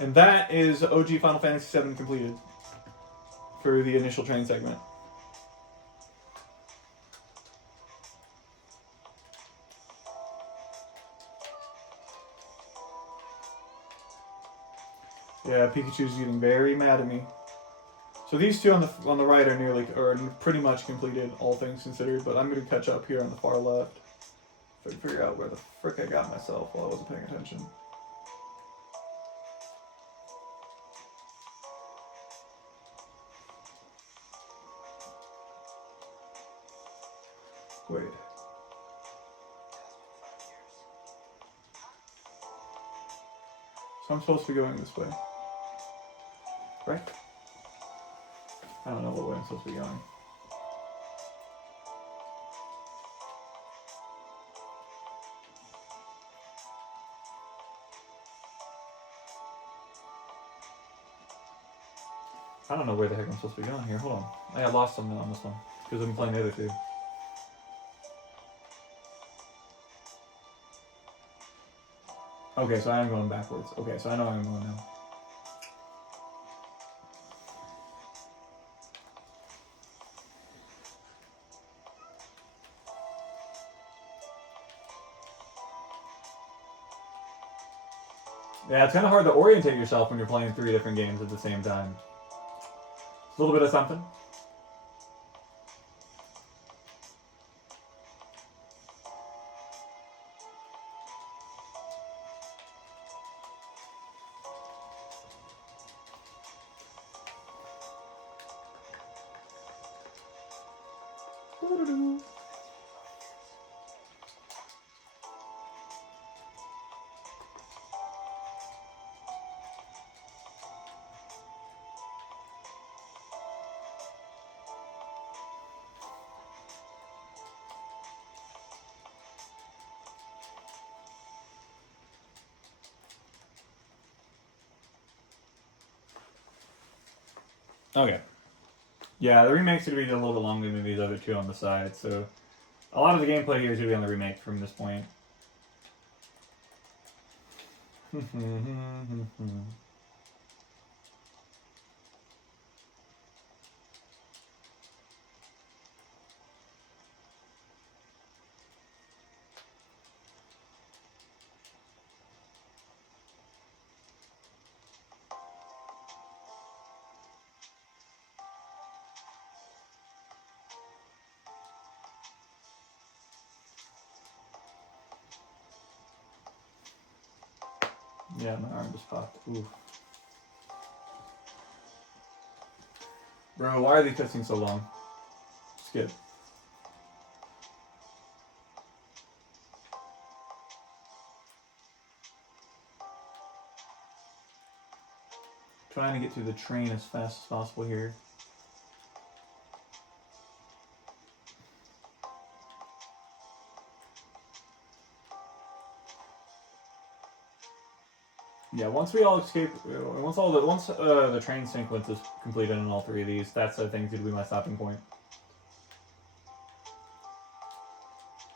And that is OG Final Fantasy VII completed for the initial train segment. Yeah, Pikachu's getting very mad at me. So these 2 on the right are pretty much completed, all things considered. But I'm going to catch up here on the far left. If I can figure out where the frick I got myself while I wasn't paying attention. So I'm supposed to be going this way. Right? I don't know what way I'm supposed to be going. I don't know where the heck I'm supposed to be going here. Hold on. I got lost something on this one. Because I've been playing the other two. Okay, so I am going backwards. Okay, so I know I'm going now. Yeah, it's kind of hard to orientate yourself when you're playing 3 different games at the same time. A little bit of something. Okay. Yeah, the remake's going to be a little bit longer than these other two on the side, so a lot of the gameplay here is going to be on the remake from this point. Yeah, my arm just popped. Ooh. Bro, why are these cutscenes so long? Skip. Trying to get through the train as fast as possible here. Yeah, once we all escape, once the train sequence is completed in all 3 of these, that's I think going to be my stopping point.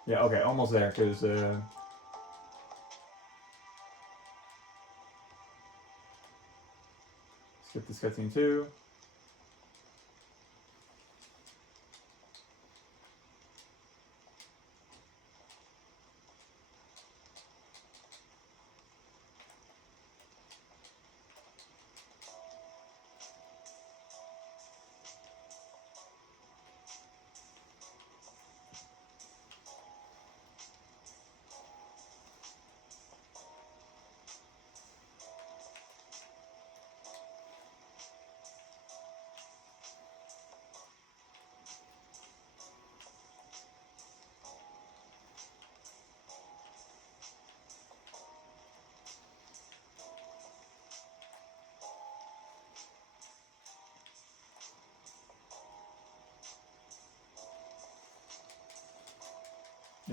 Yeah, okay, almost there, because skip this cutscene too.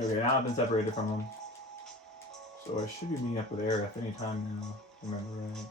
Okay, now I've been separated from them. So I should be meeting up with Aerith any time now, remember right.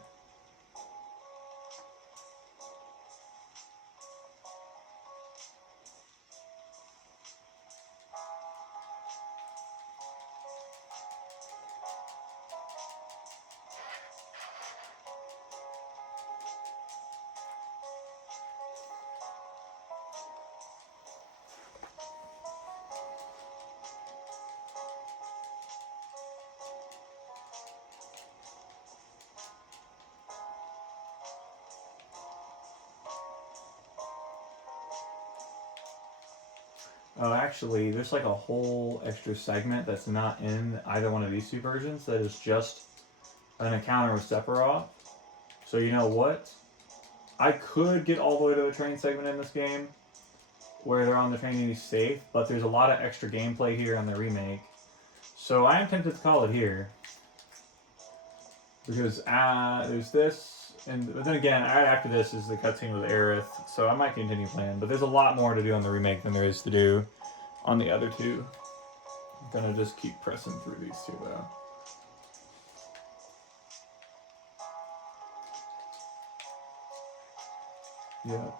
Oh, actually, there's like a whole extra segment that's not in either one of these 2 versions that is just an encounter with Sephiroth. So you know what? I could get all the way to a train segment in this game where they're on the train and he's safe, but there's a lot of extra gameplay here on the remake. So I am tempted to call it here. Because there's this, but then again, right after this is the cutscene with Aerith, so I might continue playing. But there's a lot more to do on the remake than there is to do on the other two. I'm gonna just keep pressing through these two though. Yeah.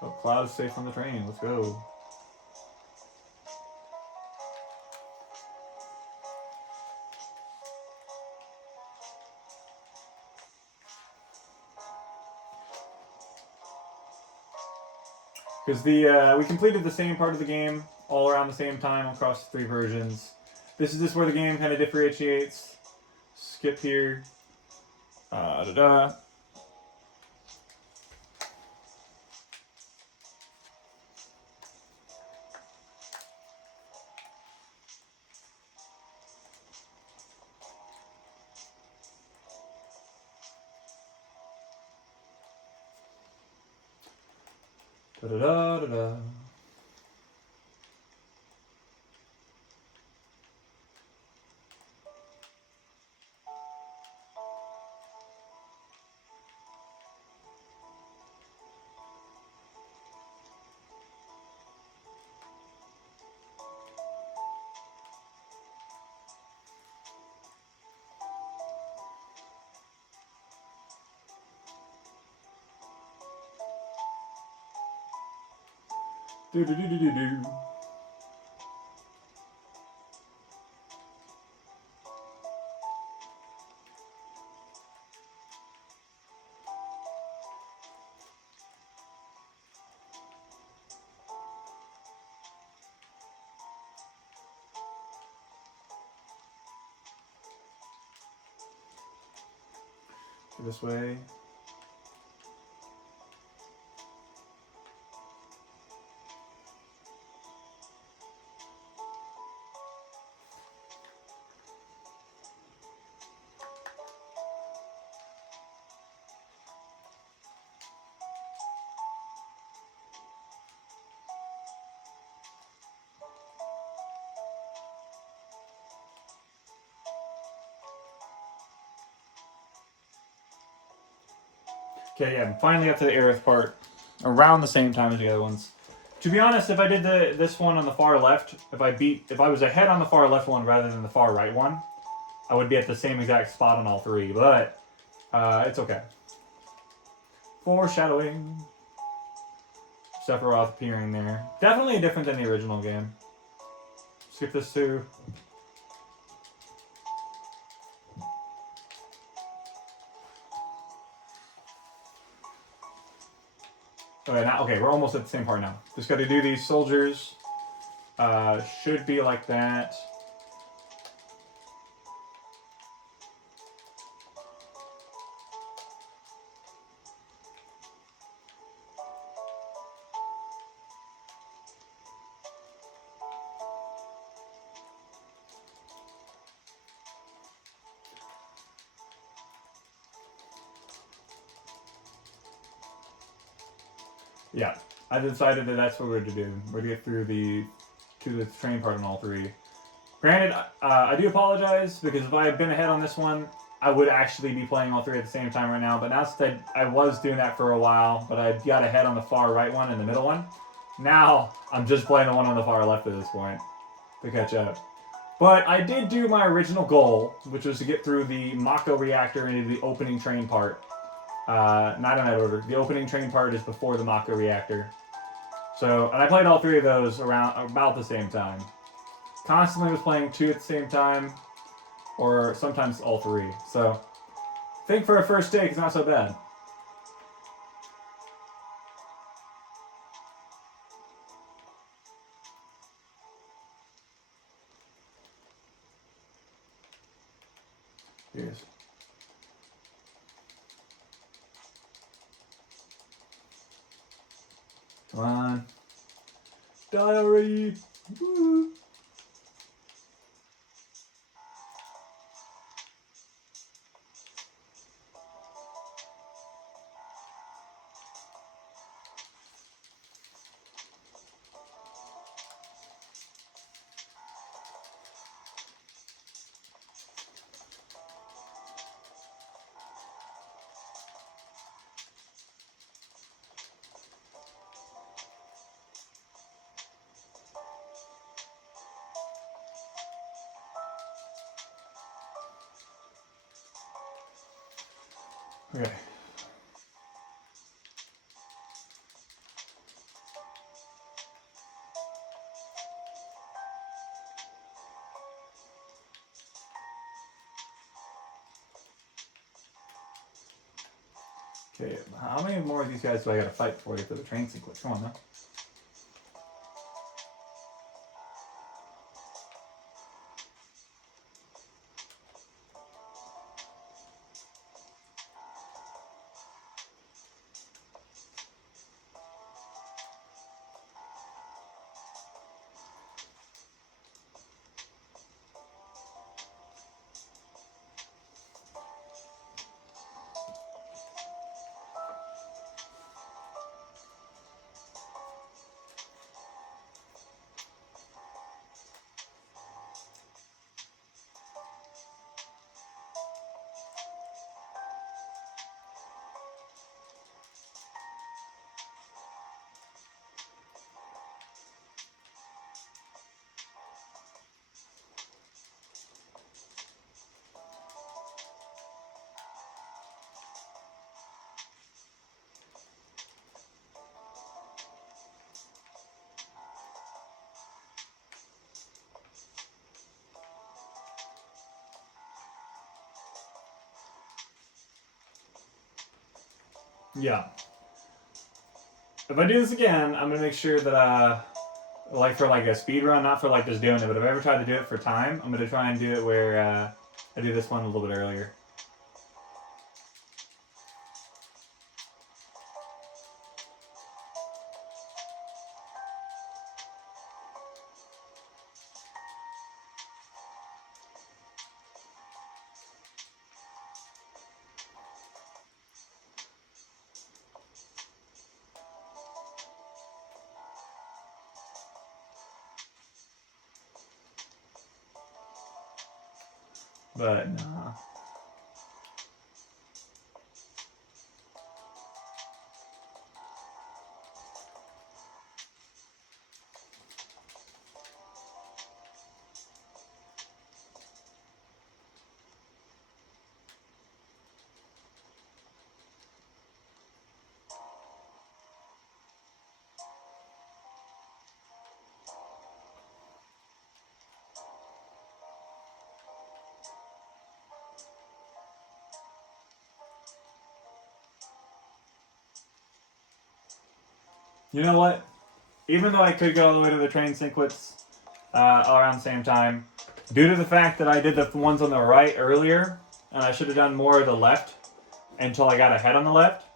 Oh, Cloud is safe on the train. Let's go. Because we completed the same part of the game all around the same time across the 3 versions. This is just where the game kind of differentiates. Skip here. Da-da. Da-da-da-da-da. Do-do-do-do-do-do. This way. Okay, yeah, finally up to the Aerith part, around the same time as the other ones. To be honest, if I did this one on the far left, if I was ahead on the far left one rather than the far right one, I would be at the same exact spot on all 3. But it's okay. Foreshadowing. Sephiroth appearing there. Definitely different than the original game. Skip this too. Okay, we're almost at the same part now. Just got to do these soldiers. Should be like that. Yeah, I decided that that's what we're to do. We're to get through the train part on all 3. Granted, I do apologize because if I had been ahead on this one, I would actually be playing all 3 at the same time right now. But now that I was doing that for a while, but I got ahead on the far right one and the middle one. Now I'm just playing the one on the far left at this point to catch up. But I did do my original goal, which was to get through the Mako Reactor into the opening train part. Not in that order. The opening train part is before the Mako Reactor. So, and I played all 3 of those around about the same time. Constantly was playing 2 at the same time, or sometimes all 3. So, I think for a first take, it's not so bad. Here's. Come on. Die already. Woo. Okay. Okay, how many more of these guys do I gotta fight before I get to the train sequence? Come on now. Yeah. If I do this again, I'm gonna make sure that like for like a speed run, not for like just doing it, but if I ever try to do it for time, I'm gonna try and do it where I do this one a little bit earlier. But nah. You know what? Even though I could go all the way to the train sequence all around the same time, due to the fact that I did the ones on the right earlier, and I should have done more of the left until I got ahead on the left,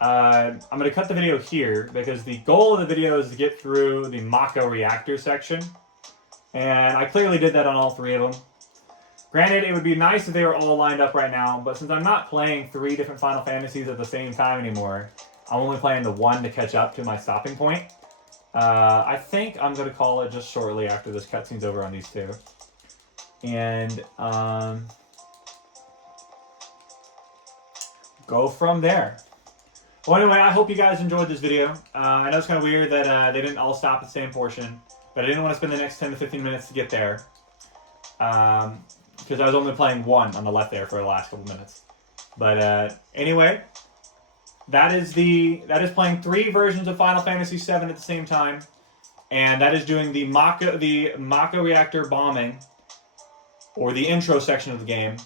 I'm going to cut the video here because the goal of the video is to get through the Mako Reactor section. And I clearly did that on all three of them. Granted, it would be nice if they were all lined up right now, but since I'm not playing 3 different Final Fantasies at the same time anymore, I'm only playing the one to catch up to my stopping point. I think I'm going to call it just shortly after this cutscene's over on these 2. And go from there. Well, anyway, I hope you guys enjoyed this video. I know it's kind of weird that they didn't all stop at the same portion, but I didn't want to spend the next 10 to 15 minutes to get there. Because I was only playing 1 on the left there for the last couple minutes. But anyway, that is playing 3 versions of Final Fantasy VII at the same time, and that is doing the Mako Reactor bombing, or the intro section of the game,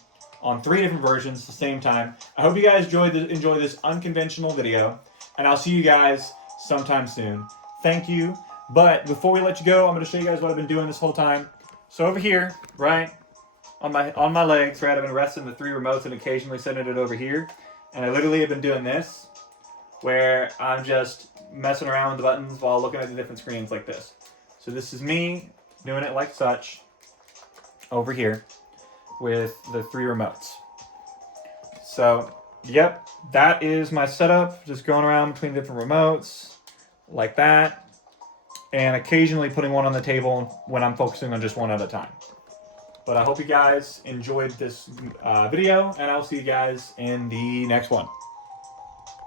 on 3 different versions at the same time. I hope you guys enjoy this unconventional video, and I'll see you guys sometime soon. Thank you. But before we let you go, I'm going to show you guys what I've been doing this whole time. So over here, right, on my legs, right, I've been resting the 3 remotes and occasionally setting it over here. And I literally have been doing this, where I'm just messing around with the buttons while looking at the different screens like this. So this is me doing it like such, over here, with the 3 remotes. So, yep, that is my setup, just going around between different remotes, like that, and occasionally putting one on the table when I'm focusing on just one at a time. But I hope you guys enjoyed this video, and I'll see you guys in the next one.